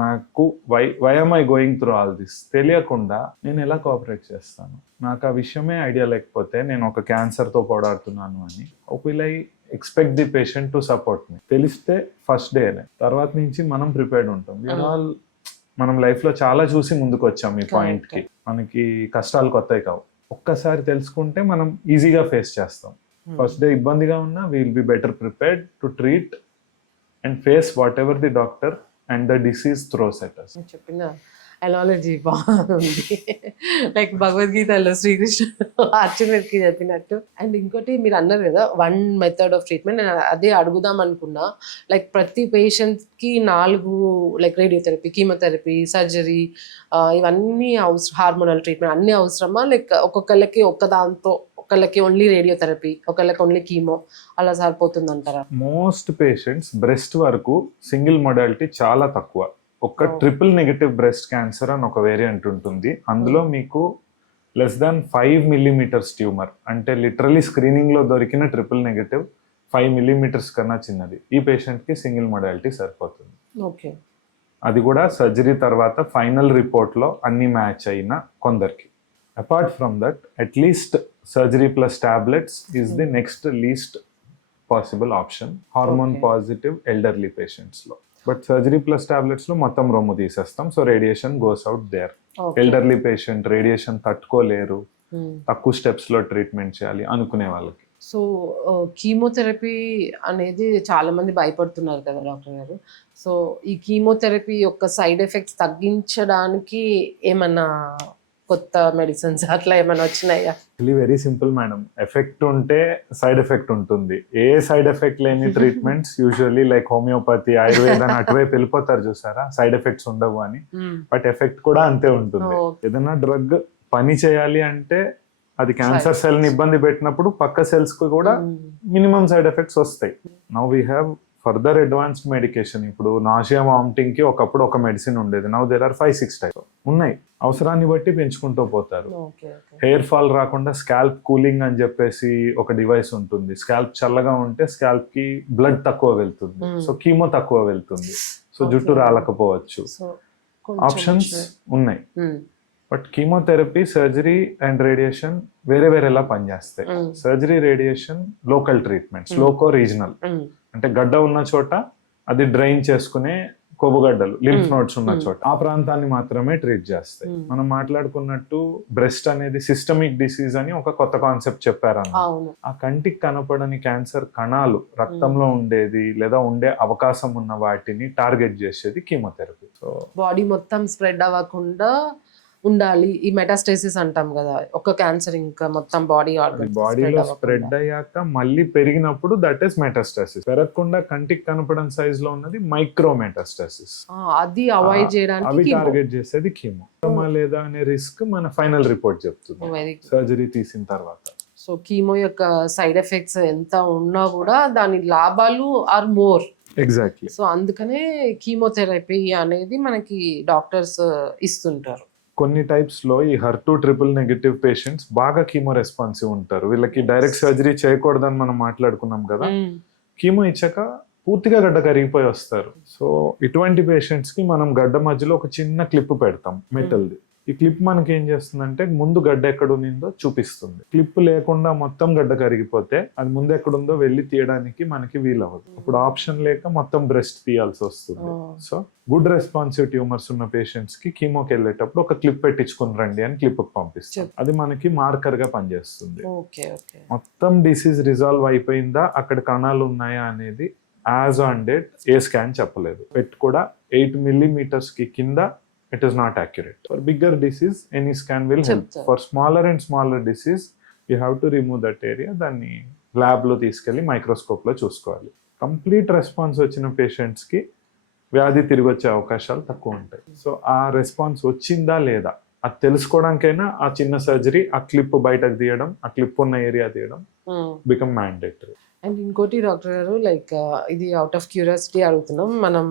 నాకు why am I going through all this తెలియకుండా నేను ఎలా కోఆపరేట్ చేస్తాను, నాకు ఆ విషయమే ఐడియా లేకపోతే నేను ఒక క్యాన్సర్తో పోరాడుతున్నాను అని will I expect the patient to support me. తెలిస్తే ఫస్ట్ డేనే, తర్వాత నుంచి మనం ప్రిపేర్డ్ ఉంటాం. ఆల్ మనం లైఫ్లో చాలా చూసి ముందుకు వచ్చాం ఈ పాయింట్కి, మనకి కష్టాలు కొత్తవి కావు. ఒక్కసారి తెలుసుకుంటే మనం ఈజీగా ఫేస్ చేస్తాం. ఫస్ట్ డే ఇబ్బందిగా ఉన్నా will be better prepared to treat and face what ever the doctor and the disease throws at us. చెప్పిన అనాలజీ బాగుంది, లైక్ భగవద్గీతలో శ్రీకృష్ణుడు అర్జునుడికి చెప్పినట్టు. అండ్ ఇంకోటి మీరు అన్నారు కదా 1 మెథడ్ ఆఫ్ ట్రీట్మెంట్, నేను అదే అడుగుదాం అనుకున్నా. లైక్ ప్రతి పేషెంట్కి 4 లైక్ రేడియోథెరపీ, కీమోథెరపీ, సర్జరీ, ఇవన్నీ హార్మోనల్ ట్రీట్మెంట్ అన్నీ అవసరమా? లైక్ ఒక్కొక్కళ్ళకి దాంతో, ఒకళ్ళకి ఓన్లీ రేడియోథెరపీ, ఒకళ్ళకి ఓన్లీ కీమో, అలా సరిపోతుంది అంటారా? మోస్ట్ పేషెంట్స్ బ్రెస్ట్ వరకు సింగిల్ మొడాలిటీ చాలా తక్కువ. ఒక ట్రిపుల్ నెగటివ్ బ్రెస్ట్ క్యాన్సర్ అని ఒక వేరియంట్ ఉంటుంది. అందులో మీకు <5 millimeters ట్యూమర్, అంటే లిటరలీ స్క్రీనింగ్లో దొరికిన ట్రిపుల్ నెగటివ్ 5 millimeters కన్నా చిన్నది. ఈ పేషెంట్కి సింగిల్ మొడాలిటీ సరిపోతుంది. ఓకే. అది కూడా సర్జరీ తర్వాత ఫైనల్ రిపోర్ట్లో అన్ని మ్యాచ్ అయిన కొందరికి. Apart from that, at least surgery plus tablets is the next least possible option hormone positive elderly patients లో. బట్ సర్జరీ ప్లస్ టాబ్లెట్స్ లో మొత్తం రొమ్ము తీసేస్తాం, so radiation goes out there. Elderly patient radiation తట్టుకోలేరు, తక్కువ స్టెప్స్ లో ట్రీట్మెంట్ చేయాలి అనుకునే వాళ్ళకి. సో కీమోథెరపీ అనేది చాలా మంది భయపడుతున్నారు కదా డాక్టర్ గారు. సో ఈ కీమోథెరపీ యొక్క సైడ్ ఎఫెక్ట్స్ తగ్గించడానికి ఏమన్నా కొత్త మెడిసిన్స్ అట్లా ఏమైనా వచ్చినాయా? వెరీ సింపుల్ మేడం, ఎఫెక్ట్ ఉంటే సైడ్ ఎఫెక్ట్ ఉంటుంది. ఏ సైడ్ ఎఫెక్ట్ లేని ట్రీట్మెంట్స్ యూజువల్లీ లైక్ హోమియోపతి, ఆయుర్వేదం అటువైపు వెళ్ళిపోతారు చూసారా, సైడ్ ఎఫెక్ట్స్ ఉండవు అని. బట్ ఎఫెక్ట్ కూడా అంతే ఉంటుంది. ఏదైనా డ్రగ్ పని చేయాలి అంటే అది క్యాన్సర్ సెల్ ని ఇబ్బంది పెట్టినప్పుడు పక్క సెల్స్ కు కూడా మినిమం సైడ్ ఎఫెక్ట్స్ వస్తాయి. Now we have further advanced medication. ఇప్పుడు నాషియా, వామిటింగ్ కి ఒకప్పుడు ఒక మెడిసిన్ ఉండేది, నౌ దేర్ ఆర్ 5-6 టైప్స్ ఉన్నాయి. అవసరాన్ని బట్టి పెంచుకుంటూ పోతారు. హెయిర్ ఫాల్ రాకుండా స్కాల్ప్ కూలింగ్ అని చెప్పేసి ఒక డివైస్ ఉంటుంది. స్కాల్ప్ చల్లగా ఉంటే స్కాల్ప్ కి బ్లడ్ తక్కువ వెళ్తుంది, సో కీమో తక్కువ వెళ్తుంది, సో జుట్టు రాలకపోవచ్చు. ఆప్షన్స్ ఉన్నాయి. But chemotherapy, surgery and radiation వేరే వేరేలా పనిచేస్తాయి. Surgery, radiation local treatments, loco regional, అంటే గడ్డ ఉన్న చోట అది డ్రైన్ చేసుకునే కొవ్వుగడ్డలు, లింఫ్ నోడ్స్ ఉన్న చోట ఆ ప్రాంతాన్ని మాత్రమే ట్రీట్ చేస్తాయి. మనం మాట్లాడుకున్నట్టు బ్రెస్ట్ అనేది సిస్టమిక్ డిసీజ్ అని ఒక కొత్త కాన్సెప్ట్ చెప్పారన్న. ఆ కంటికి కనపడని క్యాన్సర్ కణాలు రక్తంలో ఉండేది లేదా ఉండే అవకాశం ఉన్న వాటిని టార్గెట్ చేసేది కీమోథెరపీ. సో బాడీ మొత్తం స్ప్రెడ్ అవ్వకుండా ఉండాలి. ఈ మెటాస్టేసిస్ అంటాం కదా, ఒక క్యాన్సర్ ఇంకా మొత్తం బాడీలో స్ప్రెడ్ అయ్యాక మళ్ళీ పెరిగినప్పుడు దట్ ఈస్ మెటాస్టాసిస్. పెరగకుండా కంటికి కనపడని సైజ్ లో ఉన్నది మైక్రో మెటాస్టాసిస్. అది అవాయిడ్ చేయడానికి అవి టార్గెట్ చేసేది కీమో. లేదా అనే రిస్క్ మన ఫైనల్ రిపోర్ట్ చెప్తుంది సర్జరీ తీసిన తర్వాత. సో కీమో యొక్క సైడ్ ఎఫెక్ట్స్ ఎంత ఉన్నా కూడా దాని లాభాలు ఆర్ మోర్ ఎగ్జాక్ట్లీ. సో అందుకనే కీమోథెరపీ అనేది మనకి డాక్టర్స్ ఇస్తుంటారు. కొన్ని టైప్స్ లో ఈ HER2 ట్రిపుల్ నెగటివ్ పేషెంట్స్ బాగా కీమో రెస్పాన్సివ్ ఉంటారు. వీళ్ళకి డైరెక్ట్ సర్జరీ చేయకూడదని మనం మాట్లాడుకున్నాం కదా. కీమో ఇచ్చాక పూర్తిగా గడ్డ కరిగిపోయి వస్తారు. సో ఇటువంటి పేషెంట్స్ కి మనం గడ్డ మధ్యలో ఒక చిన్న క్లిప్ పెడతాం మెటల్ది. ఈ క్లిప్ మనకి ఏం చేస్తుందంటే ముందు గడ్డ ఎక్కడ ఉన్నిందో చూపిస్తుంది. క్లిప్ లేకుండా మొత్తం గడ్డ కరిగిపోతే అది ముందు ఎక్కడుందో వెళ్ళి తీయడానికి మనకి వీలవ్వదు. అప్పుడు ఆప్షన్ లేక మొత్తం బ్రెస్ట్ తీయాల్సి వస్తుంది. సో గుడ్ రెస్పాన్సివ్ ట్యూమర్స్ ఉన్న పేషెంట్స్ కి కీమోకి వెళ్ళేటప్పుడు ఒక క్లిప్ పెట్టించుకుని రండి అని క్లిప్ పంపిస్తాం. అది మనకి మార్కర్ గా పనిచేస్తుంది. మొత్తం డిసీజ్ రిజాల్వ్ అయిపోయిందా, అక్కడ కణాలు ఉన్నాయా అనేది as on date A scan చెప్పలేదు. పెట్ కూడా 8 millimeters కి కింద it is not accurate. For bigger disease, any scan will help. For smaller and smaller disease, you have to remove that area. దాన్ని ల్యాబ్లో తీసుకెళ్ళి మైక్రోస్కోప్లో చూసుకోవాలి. కంప్లీట్ రెస్పాన్స్ వచ్చిన పేషెంట్స్కి వ్యాధి తిరిగి వచ్చే అవకాశాలు తక్కువ ఉంటాయి. సో ఆ రెస్పాన్స్ వచ్చిందా లేదా అది తెలుసుకోవడానికైనా ఆ చిన్న సర్జరీ, ఆ క్లిప్ బయటకు తీయడం, ఆ క్లిప్ ఉన్న ఏరియా తీయడం బికమ్ మ్యాండేటరీ. అండ్ ఇంకోటి డాక్టర్ గారు, లైక్ ఇది అవుట్ ఆఫ్ క్యూరియాసిటీ అడుగుతున్నాం. మనం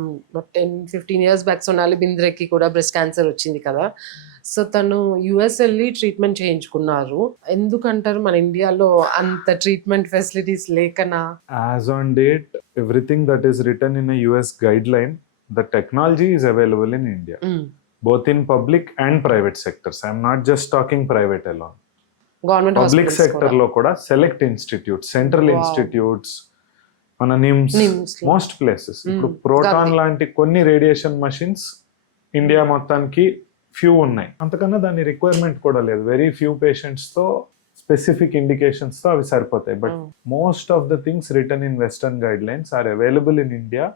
10-15 years బ్యాక్ సోనాలి బింద్రేకి కూడా బ్రెస్ట్ క్యాన్సర్ వచ్చింది కదా. సో తను యుఎస్ వెళ్ళి ట్రీట్మెంట్ చేయించుకున్నారు. ఎందుకంటారు మన ఇండియాలో అంత ట్రీట్మెంట్ ఫెసిలిటీస్ లేకనా? As on date everything that is written in US guideline, the technology is available in India, both in public and private sectors. I am not just talking private alone. Government public sector లో కూడా select institutes, central institutes, మన NIMS, most places. ఇప్పుడు proton లాంటి కొన్ని radiation machines India మొత్తానికి few ఉన్నాయి. అంతకన్నా దాని రిక్వైర్మెంట్ కూడా లేదు. వెరీ ఫ్యూ పేషెంట్స్ తో స్పెసిఫిక్ ఇండికేషన్స్ తో అవి సరిపోతాయి. But most of the things written in western guidelines are available in India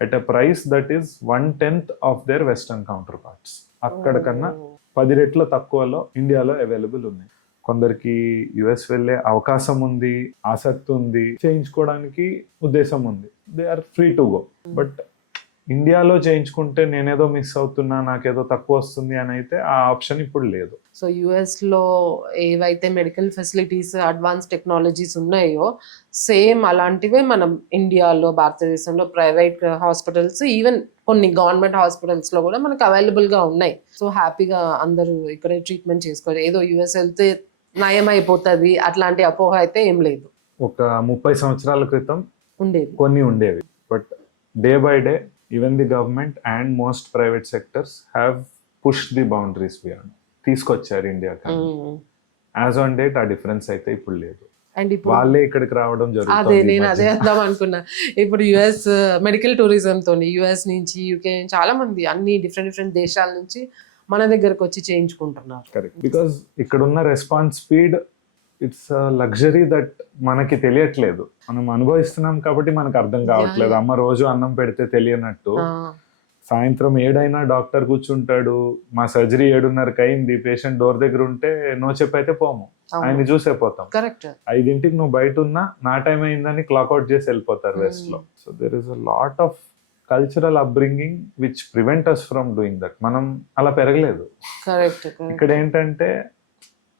at a price that is 1/10 of their western counterparts. అక్కడ కన్నా 10 రెట్ల తక్కువలో ఇండియాలో అవైలబుల్ ఉన్నాయి. కొందరికి యుఎస్ వెళ్ళే అవకాశం ఉంది, ఆసక్తి ఉంది, చేయించుకోవడానికి ఉద్దేశం ఉంది. They are free to go. But ఇండియాలో చేయించుకుంటే నేనేదో మిస్ అవుతున్నా, నాకేదో తక్కువ వస్తుంది అని అయితే ఆ ఆప్షన్ ఇప్పుడు లేదు. సో యుఎస్లో ఏవైతే మెడికల్ ఫెసిలిటీస్, అడ్వాన్స్ టెక్నాలజీస్ ఉన్నాయో సేమ్ అలాంటివే మనం ఇండియాలో, భారతదేశంలో ప్రైవేట్ హాస్పిటల్స్, ఈవెన్ కొన్ని గవర్నమెంట్ హాస్పిటల్స్లో కూడా మనకు అవైలబుల్గా ఉన్నాయి. సో హ్యాపీగా అందరూ ఇక్కడే ట్రీట్మెంట్ చేసుకోవాలి. ఏదో యుఎస్ వెళ్తే నయం అయిపోతుంది అట్లాంటి అపోహ అయితే ఏం లేదు. ఒక 30 సంవత్సరాల క్రితం ఉండేది, కొన్ని ఉండేవి. But day by day even the government and most private sectors have pushed the boundaries beyond. తీసుకొచ్చారు ఇండియా కానీ యాజ్ ఆన్ డేట్ ఆ డిఫరెన్స్ అయితే ఇప్పుడు లేదు. అండ్ ఇప్పుడు వాళ్ళే ఇక్కడికి రావడం జరుగుతుంది. అదే నేను అదే అందాం అనుకున్నా. ఇప్పుడు యుఎస్ మెడికల్ టూరిజం తోని యుఎస్ నుంచి, యూకే చాలా మంది అన్ని డిఫరెంట్ దేశాల నుంచి మన దగ్గరకు వచ్చి చేయించుకుంటున్నారు. కరెక్ట్. బికాస్ ఇక్కడ ఉన్న response speed, it's luxury that మనకి తెలియట్లేదు. మనం అనుభవిస్తున్నాం కాబట్టి మనకు అర్థం కావట్లేదు. అమ్మ రోజు అన్నం పెడితే తెలియనట్టు సాయంత్రం 7 అయినా డాక్టర్ కూర్చుంటాడు. మా సర్జరీ 7:30కి అయింది, పేషెంట్ డోర్ దగ్గర ఉంటే నో చెప్పైతే పోము, ఆయన్ని చూసే పోతాం. 5ంటికి నువ్వు బయట ఉన్నా నా టైం అయిందని క్లాక్అవుట్ చేసి వెళ్ళిపోతారు వెస్ట్ లో. So there is a lot of cultural upbringing which prevent us from doing that. మనం అలా పెరగలేదు. ఇక్కడ ఏంటంటే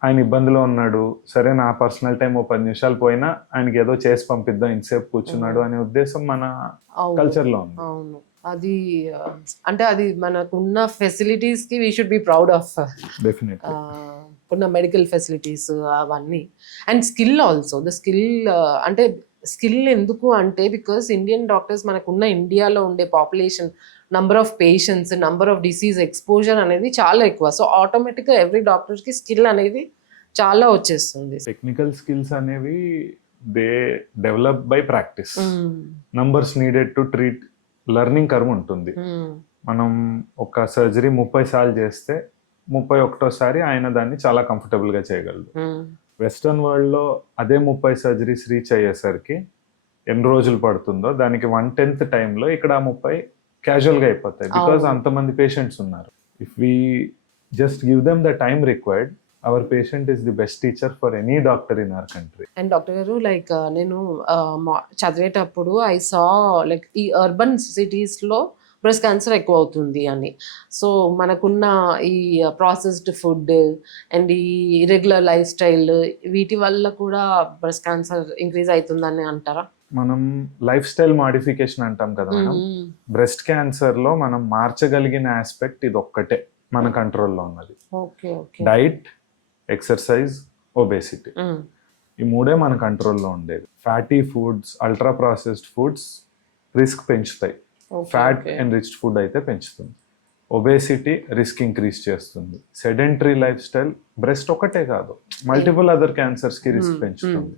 ఆయన ఇబ్బందిలో ఉన్నాడు, సరే నా పర్సనల్ టైం 10 నిమిషాలు పోయినా ఆయనకి ఏదో చేసి పంపిద్దాం, ఇంతసేపు కూర్చున్నాడు అనే ఉద్దేశం మన కల్చర్ లో ఉంది. అవును, అది అంటే అది మనకున్న ఫెసిలిటీస్ కి we should be proud of. Definitely ఉన్న మెడికల్ ఫెసిలిటీస్ అవన్నీ. And skill also, the skill అంటే స్కిల్ ఎందుకు అంటే బికాస్ ఇండియన్ డాక్టర్స్ మనకున్న ఇండియాలో ఉండే population, number of patients, number of disease exposure అనేది చాలా ఎక్కువ. సో ఆటోమేటిక్గా ఎవ్రీ డాక్టర్కి స్కిల్ అనేది చాలా వచ్చేస్తుంది. టెక్నికల్ స్కిల్స్ అనేవి they develop by practice. Numbers needed to treat, learning curve ఉంటుంది. మనం ఒక సర్జరీ 30 సార్లు చేస్తే 31వ ఆయన దాన్ని చాలా కంఫర్టబుల్ గా చేయగలరు. వెస్టర్న్ వరల్డ్ లో అదే 30 సర్జరీస్ రీచ్ అయ్యేసరికి ఎన్ని రోజులు పడుతుందో దానికి 1/10 టైంలో ఇక్కడ 30 క్యాజువల్ గా అయిపోతాయి. బికాస్ అంతమంది పేషెంట్స్ ఉన్నారు. If we just give them the time required, our patient is the best teacher for any doctor in our country. And doctor గారు, లైక్ నేను చదివేటప్పుడు ఐ సా లైక్ ఈ అర్బన్ సిటీస్ లో breast cancer ఎక్కువ అవుతుంది అని. So మనకున్న ఈ ప్రాసెస్డ్ ఫుడ్ అండ్ ఈ ఇర్రెగ్యులర్ లైఫ్ స్టైల్ వీటి వల్ల కూడా బ్రెస్ట్ క్యాన్సర్ ఇంక్రీజ్ అవుతుందని అంటారా? మనం లైఫ్ స్టైల్ మాడిఫికేషన్ అంటాం కదా మేడం. బ్రెస్ట్ క్యాన్సర్ లో మనం మార్చగలిగిన ఆస్పెక్ట్ ఇది ఒక్కటే మన కంట్రోల్లో ఉన్నది. Okay okay. Diet, exercise, obesity, ఈ మూడే మన కంట్రోల్లో ఉండేవి. Fatty foods, ultra processed foods risk పెంచుతాయి. ఫ్యాట్ ఎన్రిచ్డ్ ఫుడ్ అయితే పెంచుతుంది. ఒబేసిటీ రిస్క్ ఇంక్రీజ్ చేస్తుంది. సెడెంటరీ లైఫ్ స్టైల్ బ్రెస్ట్ ఒకటే కాదు, మల్టిపుల్ అదర్ క్యాన్సర్స్కి రిస్క్ పెంచుతుంది.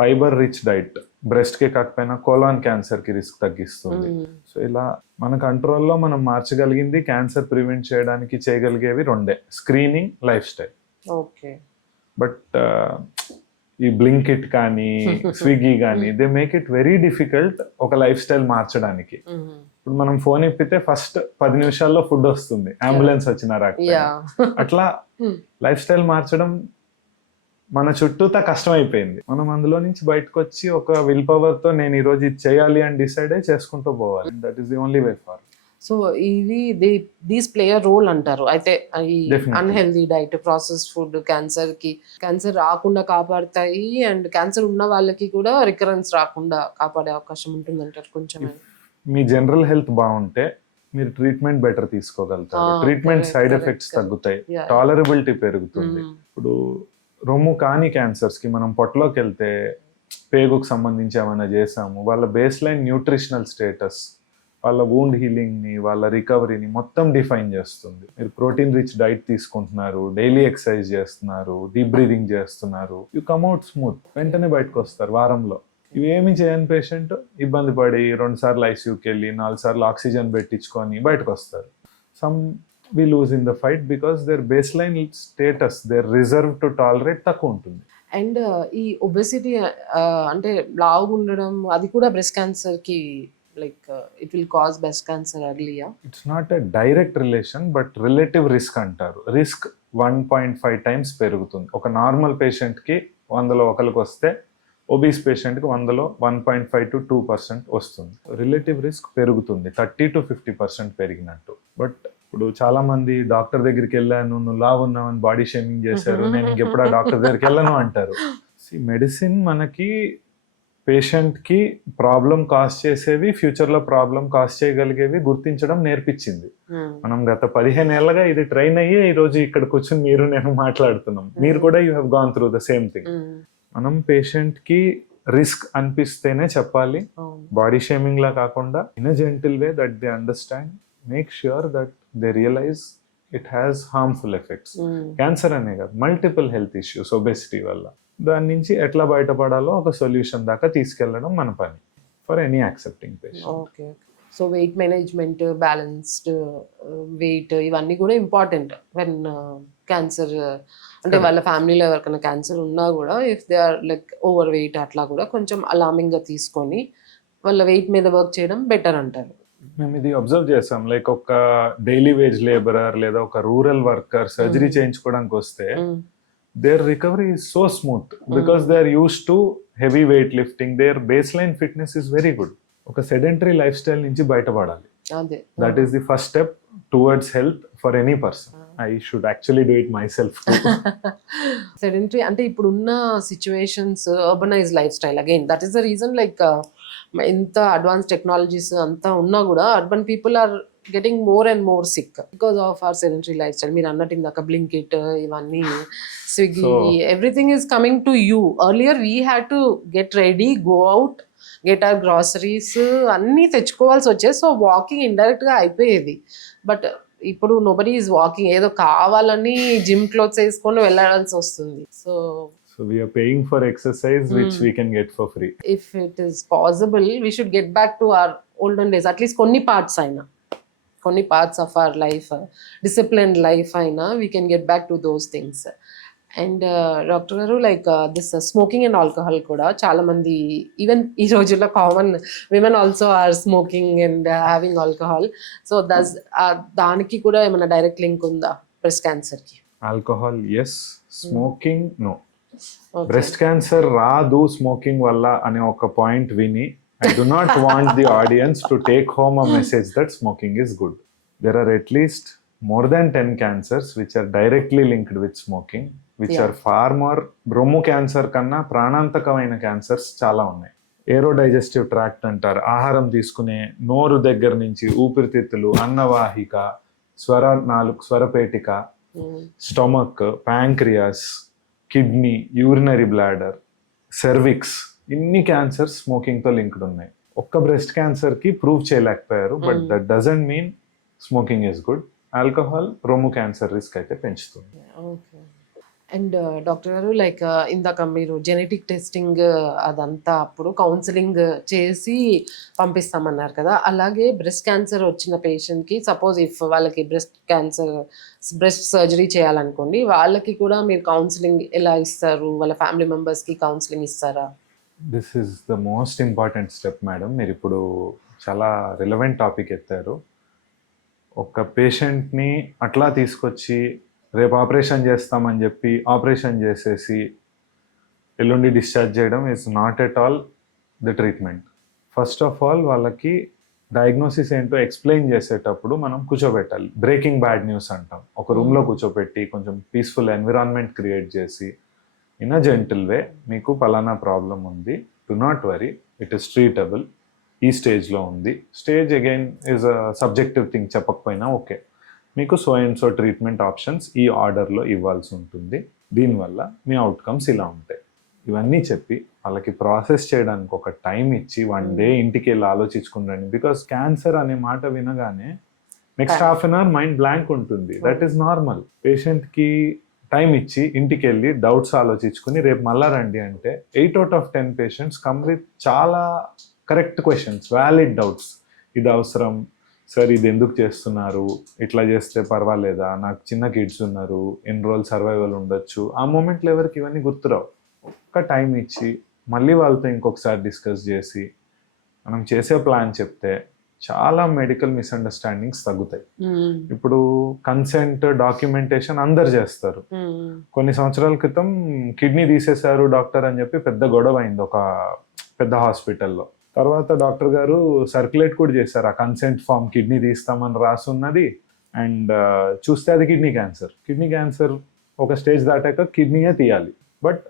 ఫైబర్ రిచ్ డైట్ బ్రెస్ట్కి కాకపోయినా కోలాన్ క్యాన్సర్కి రిస్క్ తగ్గిస్తుంది. సో ఇలా మన కంట్రోల్లో మనం మార్చగలిగింది, క్యాన్సర్ ప్రివెంట్ చేయడానికి చేయగలిగేవి రెండే: screening, life style. Okay. But ఈ బ్లింకిట్ కానీ స్విగ్గీ కానీ they make it very difficult ఒక లైఫ్ స్టైల్ మార్చడానికి. ఇప్పుడు మనం ఫోన్ ఇప్పితే ఫస్ట్ 10 నిమిషాల్లో ఫుడ్ వస్తుంది, అంబులెన్స్ వచ్చినా రాకపోయినా. అట్లా లైఫ్ స్టైల్ మార్చడం మన చుట్టూతా కష్టం అయిపోయింది. మనం అందులో నుంచి బయటకు వచ్చి ఒక విల్ పవర్ తో నేను ఈ రోజు ఇది చేయాలి అని డిసైడ్ అయ్యి చేసుకుంటూ పోవాలి. That is the only way far. So ఇది దీస్ ప్లే అ రోల్ అంటారు అయితే. ఈ unhealthy diet, processed food cancer రాకుండా కాపాడుతాయి, అండ్ క్యాన్సర్ ఉన్న వాళ్ళకి కూడా రికరెన్స్ రాకుండా కాపాడే అవకాశం ఉంటుంది అంటారు కొంచెం. మీ జనరల్ హెల్త్ బాగుంటే మీరు ట్రీట్మెంట్ బెటర్ తీసుకోగలుగుతారు. ట్రీట్మెంట్ సైడ్ ఎఫెక్ట్స్ తగ్గుతాయి, టాలరబిలిటీ పెరుగుతుంది. ఇప్పుడు రొమ్ము కాని క్యాన్సర్స్ కి మనం పొట్టలోకి వెళ్తే పేగుకు సంబంధించి ఏమైనా చేసాము, వాళ్ళ బేస్ లైన్ న్యూట్రిషనల్ స్టేటస్, వాళ్ళ వూండ్ హీలింగ్ ని, వాళ్ళ రికవరీని మొత్తం డిఫైన్ చేస్తుంది. మీరు ప్రోటీన్ రిచ్ డైట్ తీసుకుంటున్నారు, డైలీ ఎక్సర్సైజ్ చేస్తున్నారు, డీప్ బ్రీదింగ్ చేస్తున్నారు, యూ కమ్అట్ స్మూత్, వెంటనే బయటకు వస్తారు వారంలో. ఇవేమి చేయని పేషెంట్ ఇబ్బంది పడి 2 సార్లు ఐసీయూకి వెళ్ళి 4 సార్లు ఆక్సిజన్ పెట్టించుకొని బయటకు వస్తారు. Some we lose in the fight because their baseline status, their reserve to tolerate తక్కువ ఉంటుంది. అండ్ ఈ ఒబెసిటీ అంటే లావుగా ఉండడం అది కూడా బ్రెస్ట్ క్యాన్సర్ కి like it will cause breast cancer ఎర్లీయా? It's not a direct relation, but relative risk అంటారు. రిస్క్ 1.5 టైమ్స్ పెరుగుతుంది. ఒక నార్మల్ పేషెంట్ కి 100లో ఒకరికి వస్తే ఒబీస్ పేషెంట్ కి 100లో 1.5 to 2% వస్తుంది. రిలేటివ్ రిస్క్ పెరుగుతుంది 30 to 50% పెరిగినట్టు. బట్ ఇప్పుడు చాలా మంది డాక్టర్ దగ్గరికి వెళ్ళాను, నువ్వు లావు ఉన్నావు అని బాడీ షేమింగ్ చేశారు, నేను ఇంకెప్పుడు ఆ డాక్టర్ దగ్గరికి వెళ్ళను అంటారు. మెడిసిన్ మనకి పేషెంట్ కి ప్రాబ్లం కాజ్ చేసేవి, ఫ్యూచర్ లో ప్రాబ్లం కాజ్ చేయగలిగేవి గుర్తించడం నేర్పించింది. మనం గత 15 ఏళ్ళగా ఇది ట్రైన్ అయ్యి ఈ రోజు ఇక్కడ కూర్చొని మీరు నేను మాట్లాడుతున్నాం. మీరు కూడా you have gone through the same thing. మనం పేషెంట్ కి రిస్క్ అనిపిస్తేనే చెప్పాలి, బాడీ షేమింగ్ లా కాకుండా in a gentle way that they understand, make sure that they realize it has harmful effects. Cancer అనే కాదు, మల్టిపుల్ హెల్త్ ఇష్యూస్ ఒబెసిటీ వల్ల. దాని నుంచి ఎట్లా బయటపడాలో ఒక సొల్యూషన్ దాకా తీసుకెళ్లడం మన పని for any accepting patient. Okay. So weight management, balanced weight, ఇవన్నీ కూడా ఇంపార్టెంట్ వెన్ క్యాన్సర్ అంటే వాళ్ళ ఫ్యామిలీలో ఎవరికైనా క్యాన్సర్ ఉన్నా కూడా if they are like overweight అట్లా కూడా కొంచెం అలార్మింగ్గా తీసుకొని వాళ్ళ వెయిట్ మీద వర్క్ చేయడం బెటర్ అంటారు. మేము ఇది అబ్జర్వ్ చేసాం, లైక్ ఒక డైలీ వేజ్ లేబరర్ లేదా ఒక రూరల్ వర్కర్ సర్జరీ చేయించుకోవడానికి వస్తే their recovery is so smooth because they are use to heavy weight lifting, their baseline fitness is very good. ఒక సెడెంటరీ లైఫ్ స్టైల్ నుంచి బయటపడాలి. That is the first step towards health for any person. I should actually do it myself. Sedentary అంటే ఇప్పుడున్న situations, urbanise lifestyle again, that is the reason like ఎంత advance technologies అంతా ఉన్నా కూడా urban people are getting more and more sick because of our sedentary lifestyle. మీరు అన్నట్టు ఇందాక బ్లింకిట్, ఇవన్నీ Swiggy, everything is coming to you. Earlier we had to get ready, go out, get our groceries అన్నీ తెచ్చుకోవాల్సి వచ్చేది. సో వాకింగ్ ఇండైరెక్ట్గా అయిపోయేది. But ఇప్పుడు నోబడీ ఈజ్ వాకింగ్, ఏదో కావాలని జిమ్ క్లోత్స్ వేసుకొని వెళ్ళాల్సి వస్తుంది. So we are paying for exercise which we can get for free. If it is possible, we should get back to our olden days. At least konni parts of our life, disciplined life aina, we can get back to those things. And Dr. Garu, like this smoking and alcohol kuda chaala mandi, even ee rojulla common, women also are smoking and having alcohol. So does daniki kuda emana direct link unda breast cancer ki? Alcohol yes, smoking no. Breast cancer రాదు smoking వల్ల అనే ఒక point విని I do not want the audience to take home a message that smoking is good. There are at least more than 10 cancers which are directly linked with smoking, which are far more. రొమ్ము cancer కన్నా ప్రాణాంతకమైన cancers చాలా ఉన్నాయి. ఏరో digestive tract అంటారు, ఆహారం తీసుకునే నోరు దగ్గర నుంచి ఊపిరితిత్తులు, అన్నవాహిక, స్వరపేటిక, stomach, pancreas, kidney, urinary bladder, cervix, ఇన్ని క్యాన్సర్స్ స్మోకింగ్తో లింక్డ్ ఉన్నాయి. ఒక్క బ్రెస్ట్ క్యాన్సర్కి ప్రూవ్ చేయలేకపోయారు, but that doesn't mean smoking is good. Alcohol రొమ్ము క్యాన్సర్ రిస్క్ అయితే పెంచుతుంది. ఓకే. అండ్ డాక్టర్ గారు, లైక్ ఇందాక మీరు జెనెటిక్ టెస్టింగ్ అదంతా అప్పుడు కౌన్సిలింగ్ చేసి పంపిస్తామన్నారు కదా, అలాగే బ్రెస్ట్ క్యాన్సర్ వచ్చిన పేషెంట్కి సపోజ్ ఇఫ్ వాళ్ళకి బ్రెస్ట్ సర్జరీ చేయాలనుకోండి, వాళ్ళకి కూడా మీరు కౌన్సిలింగ్ ఎలా ఇస్తారు? వాళ్ళ ఫ్యామిలీ మెంబర్స్కి కౌన్సిలింగ్ ఇస్తారా? This is the most important step madam. మీరు ఇప్పుడు చాలా రిలవెంట్ టాపిక్ ఎత్తారు. ఒక పేషెంట్ని అట్లా తీసుకొచ్చి రేపు ఆపరేషన్ చేస్తామని చెప్పి ఆపరేషన్ చేసేసి ఎల్లుండి డిశ్చార్జ్ చేయడం is not at all the treatment. First of all వాళ్ళకి డయాగ్నోసిస్ ఏంటో ఎక్స్ప్లెయిన్ చేసేటప్పుడు మనం కూర్చోబెట్టాలి. బ్రేకింగ్ బ్యాడ్ న్యూస్ అంటాం. ఒక రూమ్లో కూర్చోబెట్టి కొంచెం పీస్ఫుల్ ఎన్విరాన్మెంట్ క్రియేట్ చేసి ఇన్ అ జెంటిల్ వే, మీకు పలానా ప్రాబ్లం ఉంది, do not worry, it is treatable, ఈ స్టేజ్లో ఉంది. Stage again is a subjective thing, చెప్పకపోయినా ఓకే, మీకు so and so treatment options ఈ ఆర్డర్లో ఇవ్వాల్సి ఉంటుంది, దీనివల్ల మీ అవుట్కమ్స్ ఇలా ఉంటాయి, ఇవన్నీ చెప్పి వాళ్ళకి ప్రాసెస్ చేయడానికి ఒక టైం ఇచ్చి 1 డే ఇంటికి వెళ్ళి ఆలోచించుకుంటాను. బికాస్ క్యాన్సర్ అనే మాట వినగానే next half an hour mind blank ఉంటుంది. That is normal. పేషెంట్కి టైం ఇచ్చి ఇంటికి వెళ్ళి డౌట్స్ ఆలోచించుకుని రేపు మళ్ళా రండి అంటే 8 out of 10 patients come with చాలా కరెక్ట్ క్వశ్చన్స్, వ్యాలిడ్ డౌట్స్. ఇది అవసరం సార్, ఇది ఎందుకు చేస్తున్నారు, ఇట్లా చేస్తే పర్వాలేదా, నాకు చిన్న కిడ్స్ ఉన్నారు, ఎన్ని రోజులు సర్వైవల్ ఉండొచ్చు. ఆ మూమెంట్లో ఎవరికి ఇవన్నీ గుర్తురావు. ఒక్క టైం ఇచ్చి మళ్ళీ వాళ్ళతో ఇంకొకసారి డిస్కస్ చేసి మనం చేసే ప్లాన్ చెప్తే చాలా మెడికల్ మిస్అండర్స్టాండింగ్స్ తగ్గుతాయి. ఇప్పుడు కన్సెంట్ డాక్యుమెంటేషన్ అందరు చేస్తారు. కొన్ని సంవత్సరాల క్రితం కిడ్నీ తీసేశారు డాక్టర్ అని చెప్పి పెద్ద గొడవ అయింది ఒక పెద్ద హాస్పిటల్లో. తర్వాత డాక్టర్ గారు సర్క్యులేట్ కూడా చేశారు, ఆ కన్సెంట్ ఫామ్ కిడ్నీ తీస్తామని రాసున్నది, అండ్ చూస్తే అది కిడ్నీ క్యాన్సర్ ఒక స్టేజ్ దాటాక కిడ్నీయే తీయాలి. బట్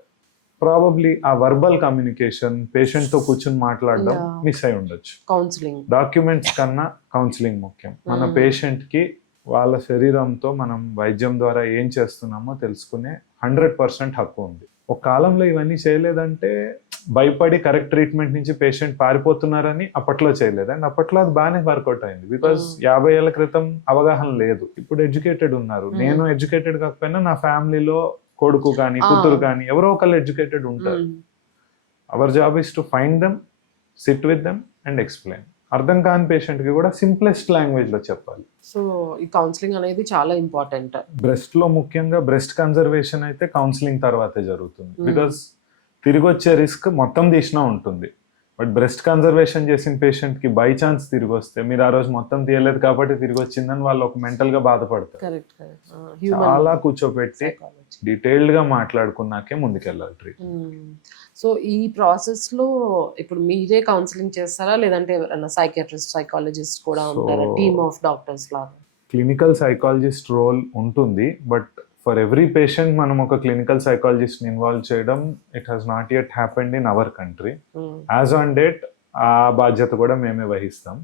ప్రాబబ్లీ ఆ వర్బల్ కమ్యూనికేషన్, పేషెంట్తో కూర్చొని మాట్లాడడం మిస్ అయి ఉండొచ్చు. కౌన్సిలింగ్, డాక్యుమెంట్స్ కన్నా కౌన్సిలింగ్ ముఖ్యం. మన పేషెంట్కి వాళ్ళ శరీరంతో మనం వైద్యం ద్వారా ఏం చేస్తున్నామో తెలుసుకునే 100% హక్కు ఉంది. ఒక కాలంలో ఇవన్నీ చేయలేదంటే భయపడి కరెక్ట్ ట్రీట్మెంట్ నుంచి పేషెంట్ పారిపోతున్నారని అప్పట్లో చేయలేదు, అండ్ అప్పట్లో అది బాగానే వర్కౌట్ అయింది. బికాస్ 50 ఏళ్ల క్రితం అవగాహన లేదు, ఇప్పుడు ఎడ్యుకేటెడ్ ఉన్నారు. నేను ఎడ్యుకేటెడ్ కాకపోయినా నా ఫ్యామిలీలో కొడుకు కానీ కూతురు కానీ ఎవరో ఒకళ్ళు ఎడ్యుకేటెడ్ ఉంటారు. Our job is to find them, sit with them and explain. అర్థం కాని పేషెంట్కి కూడా సింప్లెస్ట్ లాంగ్వేజ్లో చెప్పాలి. సో ఈ కౌన్సిలింగ్ అనేది చాలా ఇంపార్టెంట్. బ్రెస్ట్లో ముఖ్యంగా బ్రెస్ట్ కన్జర్వేషన్ అయితే కౌన్సిలింగ్ తర్వాతే జరుగుతుంది. బికాస్ తిరిగి వచ్చే రిస్క్ మొత్తం తీసినా ఉంటుంది. బట్ బ్రెస్ట్ కన్జర్వేషన్ చేసిన పేషెంట్కి బై ఛాన్స్ తిరిగి వస్తే మీరు ఆ రోజు మొత్తం తీయలేదు కాబట్టి తిరిగి వచ్చిందని వాళ్ళు ఒక మెంటల్గా బాధపడతారు. చాలా కూర్చోబెట్టి డీటెయిల్డ్గా మాట్లాడుకున్నాకే ముందుకెళ్ళాలి ట్రీట్మెంట్. సో ఈ ప్రాసెస్లో ఇప్పుడు మీరే కౌన్సిలింగ్ చేస్తారా, లేదంటే ఎవరైనా సైకియాట్రిస్ట్, సైకాలజిస్ట్ కూడా ఉంటారా, టీమ్ ఆఫ్ డాక్టర్స్ లాగా? క్లినికల్ సైకాలజిస్ట్ రోల్ ఉంటుంది, బట్ ఫర్ ఎవ్రీ పేషెంట్ మనం ఒక క్లినికల్ సైకాలజిస్ట్ని ఇన్వాల్వ్ చేయడం it has not yet happened in our country. As on date ఆ బాధ్యత కూడా మేమే వహిస్తాం.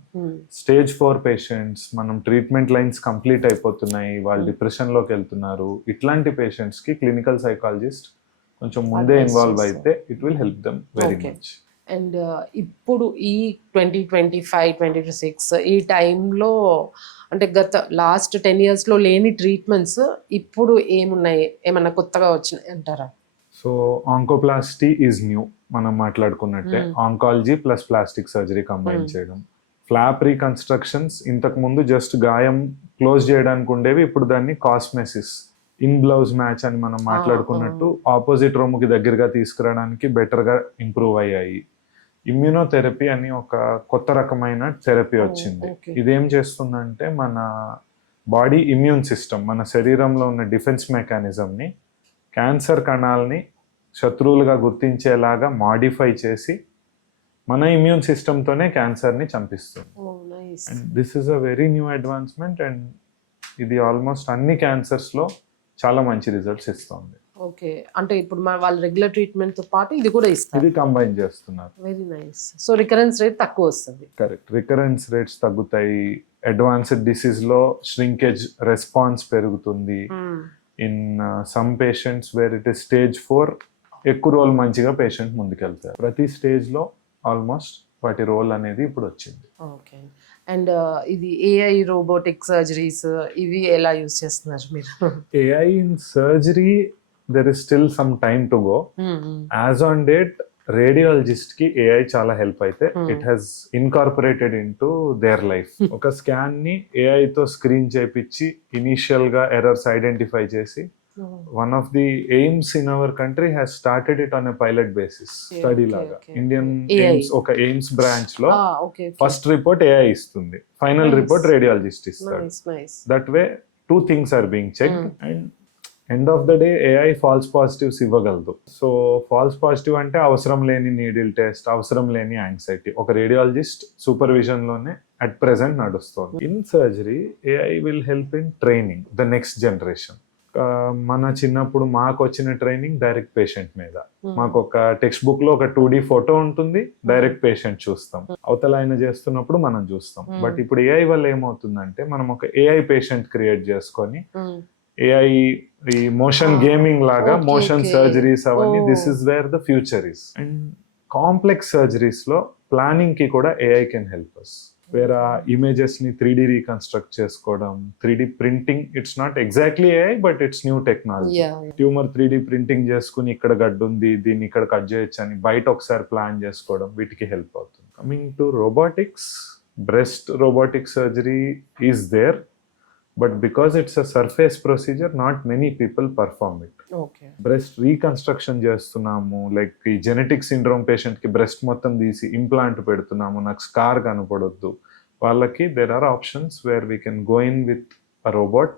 స్టేజ్ 4 పేషెంట్స్, మనం ట్రీట్మెంట్ లైన్స్ కంప్లీట్ అయిపోతున్నాయి, వాళ్ళు డిప్రెషన్లోకి వెళ్తున్నారు, ఇట్లాంటి పేషెంట్స్కి క్లినికల్ సైకాలజిస్ట్ కొంచెం ముందే ఇన్వాల్వ్ అయితే it will help them very much. And ఇప్పుడు ఈ 2025-2026 ఈ టైంలో అంటే గత లాస్ట్ 10 yearsలో లేని ట్రీట్మెంట్స్ ఇప్పుడు ఏమున్నాయి, ఏమన్నా కొత్తగా వచ్చినాయి అంటారా? సో ఆంకోప్లాస్టీ ఈజ్ న్యూ, మనం మాట్లాడుకున్నట్టే oncology plus plastic surgery combine చేయడం. ఫ్లాప్ రీకన్స్ట్రక్షన్స్ ఇంతకు ముందు జస్ట్ గాయం క్లోజ్ చేయడానికి ఉండేవి, ఇప్పుడు దాన్ని కాస్మెసిస్, ఇన్ బ్లౌజ్ మ్యాచ్ అని మనం మాట్లాడుకున్నట్టు ఆపోజిట్ రొమ్ముకి దగ్గరగా తీసుకురావడానికి బెటర్గా ఇంప్రూవ్ అయ్యాయి. ఇమ్యూనోథెరపీ అని ఒక కొత్త రకమైన థెరపీ వచ్చింది. ఇదేం చేస్తుందంటే మన బాడీ ఇమ్యూన్ సిస్టమ్, మన శరీరంలో ఉన్న డిఫెన్స్ మెకానిజంని, క్యాన్సర్ కణాలని శత్రువులుగా గుర్తించేలాగా మాడిఫై చేసి మన ఇమ్యూన్ సిస్టమ్తోనే క్యాన్సర్ని చంపిస్తుంది. And this is a very new advancement, and ఇది ఆల్మోస్ట్ అన్ని క్యాన్సర్స్లో చాలా మంచి రిజల్ట్స్ ఇస్తుంది. ఓకే, అంటే ఇప్పుడు వాళ్ళ రెగ్యులర్ ట్రీట్మెంట్ తో పాటు ఇది కూడా ఇస్తారు. ఇది కంబైన్ చేస్తున్నారు. Very nice. So recurrence rate తక్కువ వస్తుంది. కరెక్ట్, రికరెన్స్ రేట్స్ తగ్గుతాయి, అడ్వాన్స్డ్ డిసీజ్ లో ష్రింకేజ్ రెస్పాన్స్ పెరుగుతుంది. In some patients where it is stage 4 ఎక్కువ రోజులు మంచిగా పేషెంట్ ముందుకెళ్తారు. ప్రతి స్టేజ్ లో ఆల్మోస్ట్ వాటి రోల్ అనేది ఇప్పుడు వచ్చింది. ఓకే. అండ్ ఇది ఏఐ రోబోటిక్ సర్జరీస్ ఇవి ఎలా యూజ్ చేస్తున్నారు మీరు? AI in surgery, there is still some time to go. As on date, radiologist కి AI చాలా హెల్ప్ అయితే it has incorporated into their life. ఒక స్కాన్ ని AI తో స్క్రీన్ చేపించి ఇనిషియల్ గా ఎర్రర్స్ ఐడెంటిఫై చేసి one of the AIIMS in our country has started it on a pilot basis study లాగా. ఇండియన్ ఎయిమ్స్ ఒక ఎయిమ్స్ బ్రాంచ్ లో ఫస్ట్ రిపోర్ట్ AI ఇస్తుంది, ఫైనల్ రిపోర్ట్ రేడియాలజిస్ట్ ఇస్తాడు. That way 2 things are being checked and end of the day AI falls positives ఇవ్వగలదు. So false positive అంటే అవసరం లేని needle test, అవసరం లేని యాంగ్జైటీ ఒక రేడియాలజిస్ట్ సూపర్విజన్ లోనే అట్ ప్రెసెంట్ నడుస్తుంది. In surgery AI will help in training the next generation. మన చిన్నప్పుడు మాకు వచ్చిన ట్రైనింగ్ డైరెక్ట్ పేషెంట్ మీద, మాకు ఒక టెక్స్ట్ బుక్ లో ఒక 2D ఫోటో ఉంటుంది, డైరెక్ట్ పేషెంట్ చూస్తాం, అవతల ఆయన చేస్తున్నప్పుడు మనం చూస్తాం. బట్ ఇప్పుడు AI వల్ల ఏమవుతుందంటే మనం ఒక AI పేషెంట్ క్రియేట్ చేసుకొని AI ఈ మోషన్ గేమింగ్ లాగా మోషన్ సర్జరీస్ అవన్నీ this is where the future is. And complex surgeries లో ప్లానింగ్ కి కూడా AI కెన్ హెల్ప్ అస్. వేరే ఇమేజెస్ ని 3D రీకన్స్ట్రక్ట్ చేసుకోవడం, 3D printing, it's not exactly AI but it's new technology. Tumour 3D printing చేసుకుని ఇక్కడ గడ్డు ఉంది దీన్ని ఇక్కడ కట్ చేయొచ్చు అని బయట ఒకసారి ప్లాన్ చేసుకోవడం వీటికి హెల్ప్ అవుతుంది. Coming to robotics, breast robotic surgery is there, but because it's a surface procedure, not many people perform it. Okay. Breast reconstruction చేస్తున్నాము, లైక్ ఈ జెనెటిక్ సిండ్రోమ్ పేషెంట్ కి బ్రెస్ట్ మొత్తం తీసి ఇంప్లాంట్ పెడుతున్నాము, నాకు స్కార్ కనపడొద్దు, వాళ్ళకి there are options where we can go in with a robot,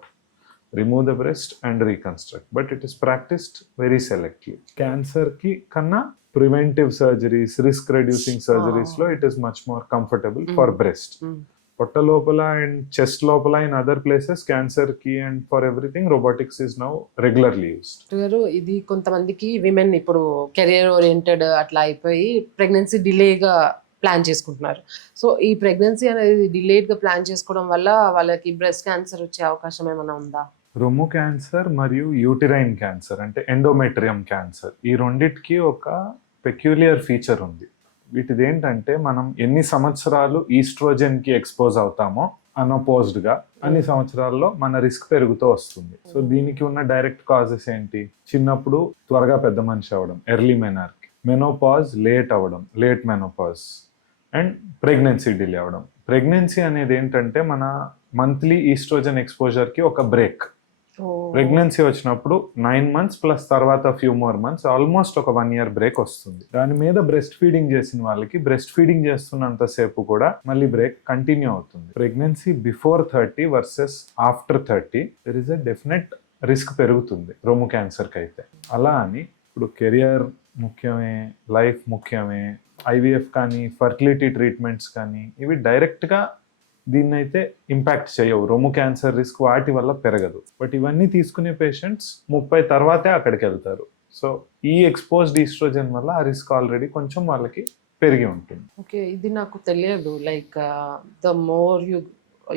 remove the breast and reconstruct, but it is practiced very selectively. Cancer ki kanna preventive surgeries, risk reducing surgeries lo it is much more comfortable for breast. పొట్ట లోపల and chest లోపల in other places cancer కి and for everything robotics is now regularly used. ఇది కొంతమందికి women ఇప్పుడు career oriented అట్లా అయిపోయి pregnancy డిలేగా plan చేసుకుంటున్నారు. సో ఈ ప్రెగ్నెన్సీ అనేది డిలేడ్ గా ప్లాన్ చేసుకోవడం వల్ల వాళ్ళకి బ్రెస్ట్ క్యాన్సర్ వచ్చే అవకాశం ఏమైనా ఉందా? రొమ్ము క్యాన్సర్ మరియు యూటిరైన్ క్యాన్సర్ అంటే ఎండోమెట్రియం క్యాన్సర్, ఈ రెండిటికి ఒక పెక్యులియర్ ఫీచర్ ఉంది. వీటిది ఏంటంటే మనం ఎన్ని సంవత్సరాలు ఈస్ట్రోజన్ కి ఎక్స్పోజ్ అవుతామో అన్అపోజ్డ్ గా అన్ని సంవత్సరాల్లో మన రిస్క్ పెరుగుతూ వస్తుంది. సో దీనికి ఉన్న డైరెక్ట్ కాజెస్ ఏంటి? చిన్నప్పుడు త్వరగా పెద్ద మనిషి అవ్వడం, ఎర్లీ మెనార్కీ, మెనోపాజ్ లేట్ అవ్వడం, late menopause, and pregnancy delay అవ్వడం. ప్రెగ్నెన్సీ అనేది ఏంటంటే మన మంత్లీ ఈస్ట్రోజన్ ఎక్స్పోజర్ కి ఒక బ్రేక్. ప్రెగ్నెన్సీ వచ్చినప్పుడు 9 months ప్లస్ తర్వాత ఫ్యూ మోర్ మంత్స్ ఆల్మోస్ట్ ఒక 1 year బ్రేక్ వస్తుంది. దాని మీద బ్రెస్ట్ ఫీడింగ్ చేసిన వాళ్ళకి బ్రెస్ట్ ఫీడింగ్ చేస్తున్నంత సేపు కూడా మళ్ళీ బ్రేక్ కంటిన్యూ అవుతుంది. Pregnancy before 30 versus after 30 there is a definite risk పెరుగుతుంది రొమ్ము క్యాన్సర్కి అయితే. అలా అని ఇప్పుడు కెరియర్ ముఖ్యమే, లైఫ్ ముఖ్యమే, IVF కానీ ఫర్టిలిటీ ట్రీట్మెంట్స్ కానీ ఇవి డైరెక్ట్గా దీన్నైతే ఇంపాక్ట్ చేయవు, రొమ్ము క్యాన్సర్ రిస్క్ వాటి వల్ల పెరగదు. బట్ ఇవన్నీ తీసుకునే పేషెంట్స్ 30 తర్వాతే అక్కడికి వెళ్తారు. సో ఈ ఎక్స్పోజ్డ్ ఈస్ట్రోజన్ వల్ల ఆ రిస్క్ ఆల్రెడీ కొంచెం వాళ్ళకి పెరిగి ఉంటుంది. ఓకే, ఇది నాకు తెలియదు. Like the more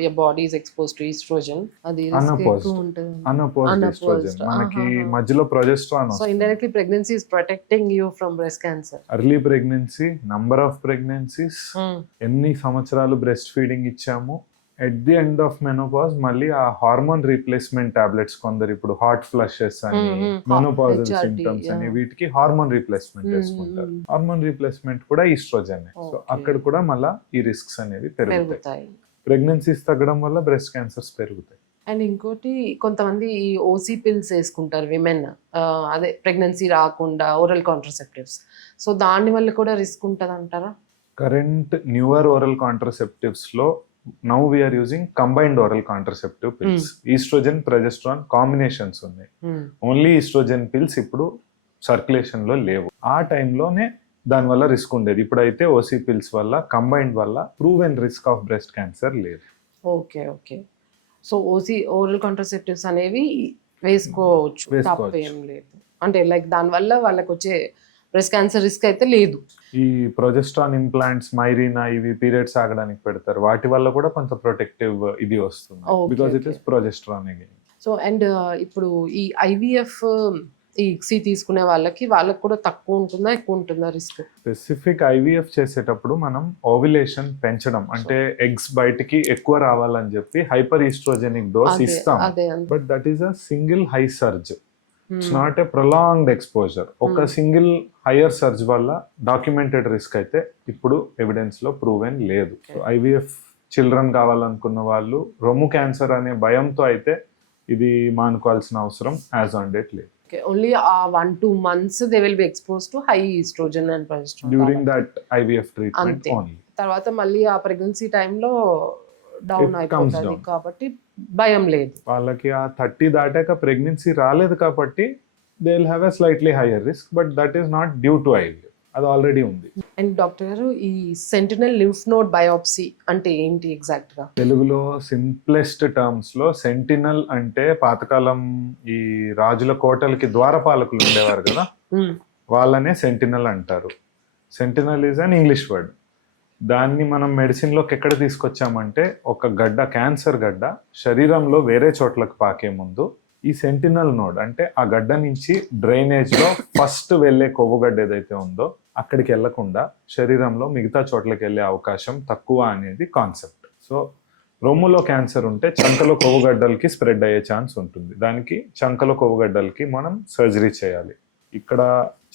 your body is exposed to estrogen, అది unopposed estrogen మనకి మధ్యలో progesterone. So indirectly pregnancy is protecting you from breast cancer. Early pregnancy, number of pregnancies, ఎన్ని సంవత్సరాలు బ్రెస్ట్ ఫీడింగ్ ఇచ్చాము, at the end of menopause మళ్ళీ ఆ hormone replacement tablets, కొందరు ఇప్పుడు హార్ట్ ఫ్లషెస్ అని, మెనోపాజల్ సింటమ్స్ అని వీటికి హార్మోన్ రీప్లేస్మెంట్ వేసుకుంటారు. హార్మోన్ రీప్లేస్మెంట్ కూడా ఈస్ట్రోజన్. సో అక్కడ కూడా మళ్ళీ ఈ రిస్క్స్ అనేవి పెరుగుతాయి. ప్రెగ్నెన్సీస్ తగ్గడం వల్ల బ్రెస్ట్ క్యాన్సర్స్ పెరుగుతాయి. అండ్ ఇంకోటి కొంతమంది ఈ ఓసీ పిల్స్ వేసుకుంటారు విమెన్, అదే ప్రెగ్నెన్సీ రాకుండా ఓరల్ కాంట్రసెప్టివ్స్. సో దాని వల్ల కూడా రిస్క్ ఉంటుంది అంటారా? కరెంట్ న్యూవర్ ఓరల్ కాంట్రసెప్టివ్స్ లో now we are using combined oral contraceptive pills. Oestrogen progesterone combinations ఉన్నాయి. ఓన్లీ ఈస్ట్రోజన్ పిల్స్ ఇప్పుడు సర్క్యులేషన్ లో లేవు. ఆ టైంలోనే దానివల్ల రిస్క్ ఉండేది. ఇప్పుడైతే ఓసీ పిల్స్ వల్ల కంబైన్డ్ వల్ల proven risk of breast cancer లేదు. Okay okay. So oral contraceptives అనేవి వేసుకోవచ్చు, తప్పేం లేదు. అంటే లైక్ దానివల్ల వాళ్ళకి వచ్చే బ్రెస్ట్ క్యాన్సర్ రిస్క్ అయితే లేదు. ఈ ప్రొజెస్ట్రాన్ ఇంప్లాంట్స్, మైరీనా ఇవి పీరియడ్స్ ఆగడానికి పెడతారు. వాటి వల్ల కూడా కొంత ప్రొటెక్టివ్ ఇది వస్తుంది. Okay, because it okay. Is progesterone again. So and ఇప్పుడు ఈ ఐవీఎఫ్ ఈ ఇక్సీ తీసుకునే వాళ్ళకి కూడా తక్కువ ఉంటుందా ఎక్కువ ఉంటుందా రిస్క్? స్పెసిఫిక్ ఐవీఎఫ్ చేసేటప్పుడు మనం ఓవ్యులేషన్ పెంచడం అంటే ఎగ్స్ బయటికి ఎక్కువ రావాలని చెప్పి హైపర్ ఈస్ట్రోజెనిక్ డోస్ ఇస్తాం. అదే but that is a single high surge. It's not a prolonged exposure. ఒక సింగిల్ హైయర్ సర్జ్ వల్ల డాక్యుమెంటెడ్ రిస్క్ అయితే ఇప్పుడు ఎవిడెన్స్ లో ప్రూవెన్ లేదు. ఐవీఎఫ్ చిల్డ్రన్ కావాలనుకున్న వాళ్ళు రొమ్ము క్యాన్సర్ అనే భయంతో అయితే ఇది మానుకోవాల్సిన అవసరం యాజ్ ఆన్ డేట్ లేదు. Only 1-2 months they will be expose to high estrogen and progesterone during that IVF treatment అంతే. ఓన్లీ. తర్వాత మళ్ళీ ఆ ప్రెగ్నెన్సీ టైంలో డౌన్ It comes అయిపోతుంది down. కాబట్టి భయం లేదు. వాళ్ళకి ఆ 30 దాటాక ప్రెగ్నెన్సీ రాలేదు కాబట్టి they will have a slightly hire risk, but that is not due to IVF. అది ఆల్రెడీ ఉంది. అండ్ డాక్టర్ గారు ఈ సెంటినల్ లింఫ్ నోడ్ బయోప్సీ అంటే ఏంటి ఎగ్జాక్ట్ గా? తెలుగులో సింప్లెస్ట్ టర్మ్స్ లో సెంటినల్ అంటే పాతకాలం ఈ రాజుల కోటలకి ద్వారపాలకులు ఉండేవారు కదా, వాళ్ళనే సెంటినల్ అంటారు. Sentinel is an English word. దాన్ని మనం మెడిసిన్లోకి ఎక్కడ తీసుకొచ్చామంటే ఒక గడ్డ, క్యాన్సర్ గడ్డ శరీరంలో వేరే చోట్లకు పాకే ముందు ఈ సెంటినల్ నోడ్ అంటే ఆ గడ్డ నుంచి డ్రైనేజ్ లో ఫస్ట్ వెళ్ళే కొవ్వుగడ్డ ఏదైతే ఉందో అక్కడికి వెళ్లకుండా శరీరంలో మిగతా చోట్లకి వెళ్ళే అవకాశం తక్కువ అనేది కాన్సెప్ట్. సో రొమ్ములో క్యాన్సర్ ఉంటే చంకలో కొవ్వుగడ్డలకి స్ప్రెడ్ అయ్యే ఛాన్స్ ఉంటుంది. దానికి చంకలో కొవ్వుగడ్డలకి మనం సర్జరీ చేయాలి. ఇక్కడ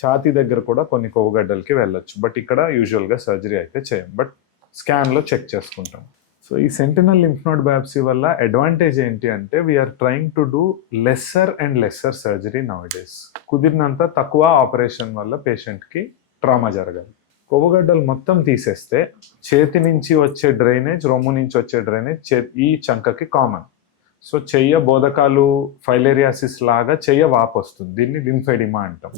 ఛాతీ దగ్గర కూడా కొన్ని కొవ్వుగడ్డలకి వెళ్ళొచ్చు, బట్ ఇక్కడ యూజువల్గా సర్జరీ అయితే చేయం, బట్ స్కాన్లో చెక్ చేసుకుంటాం. సో ఈ సెంటినల్ లింఫ్ నోడ్ బయాప్సీ వల్ల అడ్వాంటేజ్ ఏంటి అంటే we are trying to do lesser and lesser surgery nowadays. కుదిరినంత తక్కువ ఆపరేషన్ వల్ల పేషెంట్కి ట్రామా జరగాలి. కొవ్వుగడ్డలు మొత్తం తీసేస్తే చేతి నుంచి వచ్చే డ్రైనేజ్, రొమ్ము నుంచి వచ్చే డ్రైనేజ్ ఈ చంకకి కామన్. సో చెయ్య బోధకాలు, ఫైలేరియాసిస్ లాగా చెయ్య వాపు వస్తుంది. దీన్ని లింఫెడిమా అంటాం.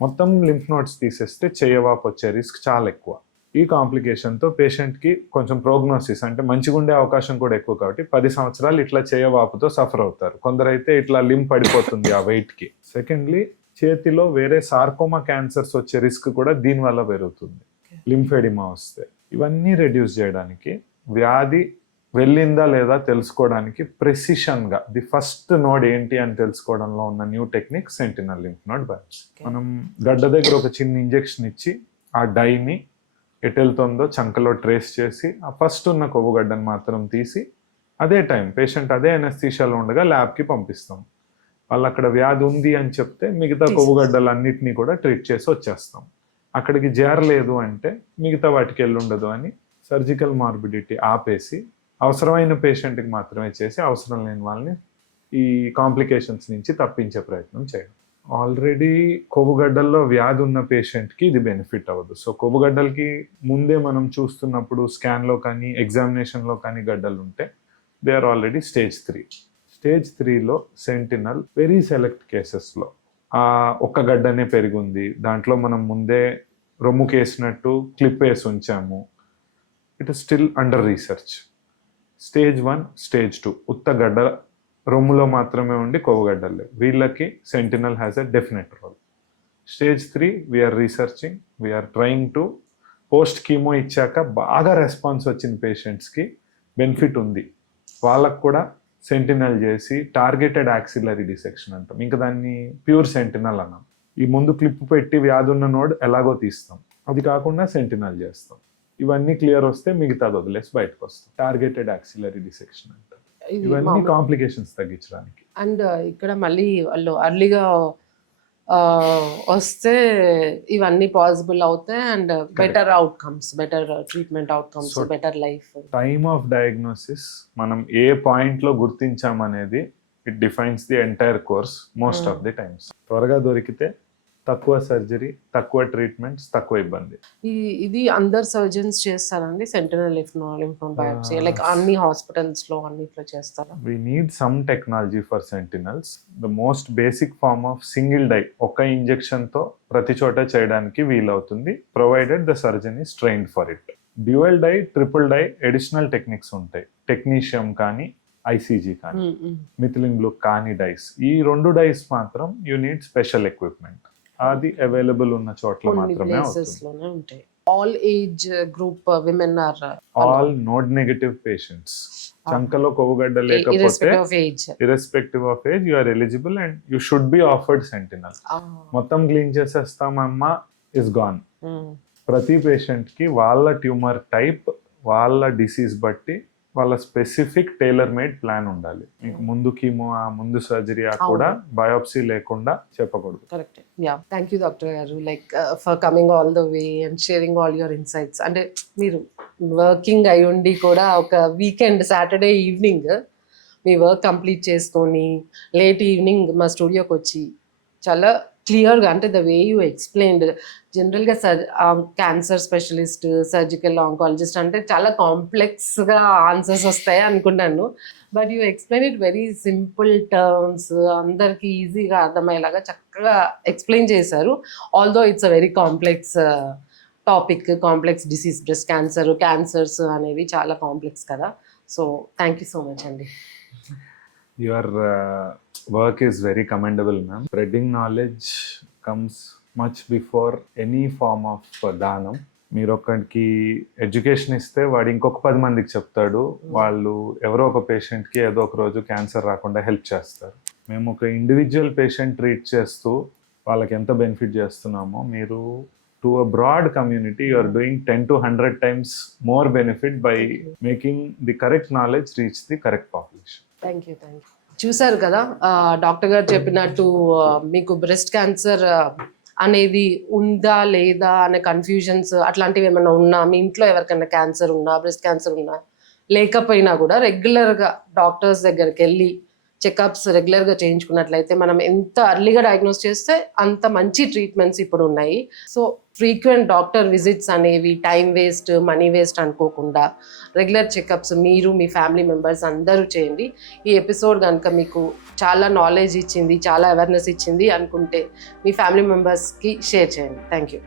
మొత్తం లింఫ్ నోడ్స్ తీసేస్తే చెయ్య వాపు వచ్చే రిస్క్ చాలా ఎక్కువ. ఈ కాంప్లికేషన్తో పేషెంట్కి కొంచెం ప్రోగ్నోసిస్ అంటే మంచిగా ఉండే అవకాశం కూడా ఎక్కువ కాబట్టి 10 సంవత్సరాలు ఇట్లా చెయ్య వాపుతో సఫర్ అవుతారు. కొందరైతే ఇట్లా లింప్ పడిపోతుంది ఆ వెయిట్కి. సెకండ్లీ చేతిలో వేరే సార్కోమా క్యాన్సర్స్ వచ్చే రిస్క్ కూడా దీనివల్ల పెరుగుతుంది లింఫెడిమా వస్తే. ఇవన్నీ రెడ్యూస్ చేయడానికి, వ్యాధి వెళ్ళిందా లేదా తెలుసుకోవడానికి ప్రెసిషన్గా ది ఫస్ట్ నోడ్ ఏంటి అని తెలుసుకోవడంలో ఉన్న new technique sentinel lymph node biopsy. మనం గడ్డ దగ్గర ఒక చిన్న ఇంజెక్షన్ ఇచ్చి ఆ డైని ఎటెళ్తుందో చంకలో ట్రేస్ చేసి ఆ ఫస్ట్ ఉన్న కొవ్వుగడ్డను మాత్రం తీసి అదే టైం పేషెంట్ అదే అనస్థీషియాలో ఉండగా ల్యాబ్కి పంపిస్తాం. వాళ్ళు అక్కడ వ్యాధి ఉంది అని చెప్తే మిగతా కొవ్వుగడ్డలన్నిటినీ కూడా ట్రీట్ చేసి వచ్చేస్తాం. అక్కడికి చేరలేదు అంటే మిగతా వాటికి వెళ్ళుండదు అని సర్జికల్ మార్బిడిటీ ఆపేసి అవసరమైన పేషెంట్కి మాత్రమే చేసి అవసరం లేని వాళ్ళని ఈ కాంప్లికేషన్స్ నుంచి తప్పించే ప్రయత్నం చేయడం. ఆల్రెడీ కొవ్వుగడ్డల్లో వ్యాధి ఉన్న పేషెంట్కి ఇది బెనిఫిట్ అవ్వదు. సో కొవ్వుగడ్డలకి ముందే మనం చూస్తున్నప్పుడు స్కాన్లో కానీ ఎగ్జామినేషన్లో కానీ గడ్డలు ఉంటే they are already stage 3. Stage 3లో సెంటినల్ వెరీ సెలెక్ట్ కేసెస్లో ఒక్క గడ్డనే పెరిగింది, దాంట్లో మనం ముందే రొమ్ముకి వేసినట్టు క్లిప్ వేసి ఉంచాము, it is still under research. Stage 1, stage 2 ఉత్త గడ్డ రొమ్ములో మాత్రమే ఉండి కొవ్వుగడ్డలు, వీళ్ళకి sentinel has a definite role. Stage 3 we're researching, we're trying to post chemo ఇచ్చాక బాగా రెస్పాన్స్ వచ్చిన పేషెంట్స్కి బెనిఫిట్ ఉంది, వాళ్ళకు కూడా సెంటినల్ చేసి టార్గెటెడ్ యాక్సిలరీ డిసెక్షన్ అంటాం. ఇంకా దాన్ని ప్యూర్ సెంటినల్ అన్నాం. ఈ ముందు క్లిప్ పెట్టి వ్యాధి ఉన్న నోడ్ ఎలాగో తీస్తాం, అది కాకుండా సెంటినల్ చేస్తాం. ఇవన్నీ క్లియర్ వస్తే మిగతాది వదిలేసి బయటకు వస్తాం. టార్గెటెడ్ యాక్సిలరీ డిసెక్షన్ అంటారు. ఇవన్నీ కాంప్లికేషన్స్ తగ్గించడానికి. అండ్ ఇక్కడ మళ్ళీ వాళ్ళు అర్లీగా వస్తే ఇవన్నీ పాసిబుల్ అవుతాయి and better outcomes, better treatment outcomes, better life. Time of diagnosis మనం ఏ పాయింట్ లో గుర్తించామనేది it defines the entire course most of the times. త్వరగా దొరికితే తక్కువ సర్జరీ, తక్కువ ట్రీట్మెంట్స్, తక్కువ ఇబ్బంది. ఇది అందరు సర్జన్స్ చేస్తారండి sentinel lymph node biopsy? Like అన్ని హాస్పిటల్స్ లో అన్నిట్లో చేస్తారా? We need some technology for sentinels. The most basic form of single dye, ఒక ఇంజెక్షన్ తో ప్రతి చోట చేయడానికి వీలవుతుంది, provided the surgeon is trained for it. Dual dye, triple dye additional techniques ఉంటాయి. టెక్నీషియం కానీ ఐసీజీ కానీ మిథిలిన్ బ్లూ కానీ డైస్, ఈ 2 డైస్ మాత్రం యూ నీడ్ స్పెషల్ ఎక్విప్మెంట్. అది అవైలబుల్ ఉన్న చోట్ల మాత్రమే అవుతుంది. ఉంటాయి. All age group women are all node negative patients, చంకలో కొవ్వుగడ్డ లేకపోతే irrespective of age you are eligible and you should be offered sentinel. మొత్తం క్లీన్ చేసేస్తామమ్మా ఇస్ గాన్. ప్రతి పేషెంట్ కి వాళ్ళ ట్యూమర్ టైప్, వాళ్ళ డిసీజ్ బట్టి వాళ్ళ స్పెసిఫిక్ టైలర్ మేడ్ ప్లాన్ ఉండాలి. మీకు ముందు కీమో, ముందు సర్జరీ కూడా బయోప్సీ లేకుండా చెప్పకూడదు. Correct. Yeah, thank you doctor గారు, like for coming all the way and sharing all your insights. అంటే మీరు వర్కింగ్ అయి ఉండి కూడా ఒక వీకెండ్ సాటర్డే ఈవినింగ్ మీ వర్క్ కంప్లీట్ చేసుకొని లేట్ ఈవినింగ్ మా స్టూడియోకి వచ్చి చాలా క్లియర్గా, అంటే ద వే యూ ఎక్స్ప్లెయిన్డ్, జనరల్గా క్యాన్సర్ స్పెషలిస్ట్, సర్జికల్ ఆంకాలజిస్ట్ అంటే చాలా కాంప్లెక్స్గా ఆన్సర్స్ వస్తాయి అనుకున్నాను. But you explain it very simple terms, అందరికీ ఈజీగా అర్థమయ్యేలాగా చక్కగా ఎక్స్ప్లెయిన్ చేశారు. Although it's a very complex topic, complex disease, breast cancer, cancers అనేవి చాలా కాంప్లెక్స్ కదా. So thank you so much అండి. Your work is very commendable, ma'am. Spreading knowledge comes much before any form of దానం. మీరు ఒకరికి education ఇస్తే వాడు ఇంకొక 10 మందికి చెప్తాడు. వాళ్ళు ఎవరో ఒక పేషెంట్కి ఏదో ఒక రోజు క్యాన్సర్ రాకుండా హెల్ప్ చేస్తారు. మేము ఒక ఇండివిజువల్ పేషెంట్ ట్రీట్ చేస్తూ వాళ్ళకి ఎంత బెనిఫిట్ చేస్తున్నామో, మీరు to a broad community you are doing 10 to 100 times more benefit by making the correct knowledge reach the correct population. Thank you. చూసారు కదా డాక్టర్ గారు చెప్పినట్టు, మీకు బ్రెస్ట్ క్యాన్సర్ అనేది ఉందా లేదా అనే కన్ఫ్యూజన్స్ అట్లాంటివి ఏమైనా ఉన్నా, మీ ఇంట్లో ఎవరికైనా క్యాన్సర్ ఉన్నా, బ్రెస్ట్ క్యాన్సర్ ఉన్నా, లేకపోయినా కూడా రెగ్యులర్గా డాక్టర్స్ దగ్గరికి వెళ్ళి చెకప్స్ రెగ్యులర్గా చేయించుకున్నట్లయితే మనం ఎంత అర్లీగా డయాగ్నోస్ చేస్తే అంత మంచి ట్రీట్మెంట్స్ ఇప్పుడు ఉన్నాయి. సో ఫ్రీక్వెంట్ డాక్టర్ విజిట్స్ అనేవి టైం వేస్ట్, మనీ వేస్ట్ అనుకోకుండా రెగ్యులర్ చెకప్స్ మీరు మీ ఫ్యామిలీ మెంబర్స్ అందరూ చేయండి. ఈ ఎపిసోడ్ కనుక మీకు చాలా నాలెడ్జ్ ఇచ్చింది, చాలా అవేర్నెస్ ఇచ్చింది అనుకుంటే మీ ఫ్యామిలీ మెంబర్స్కి షేర్ చేయండి. Thank you.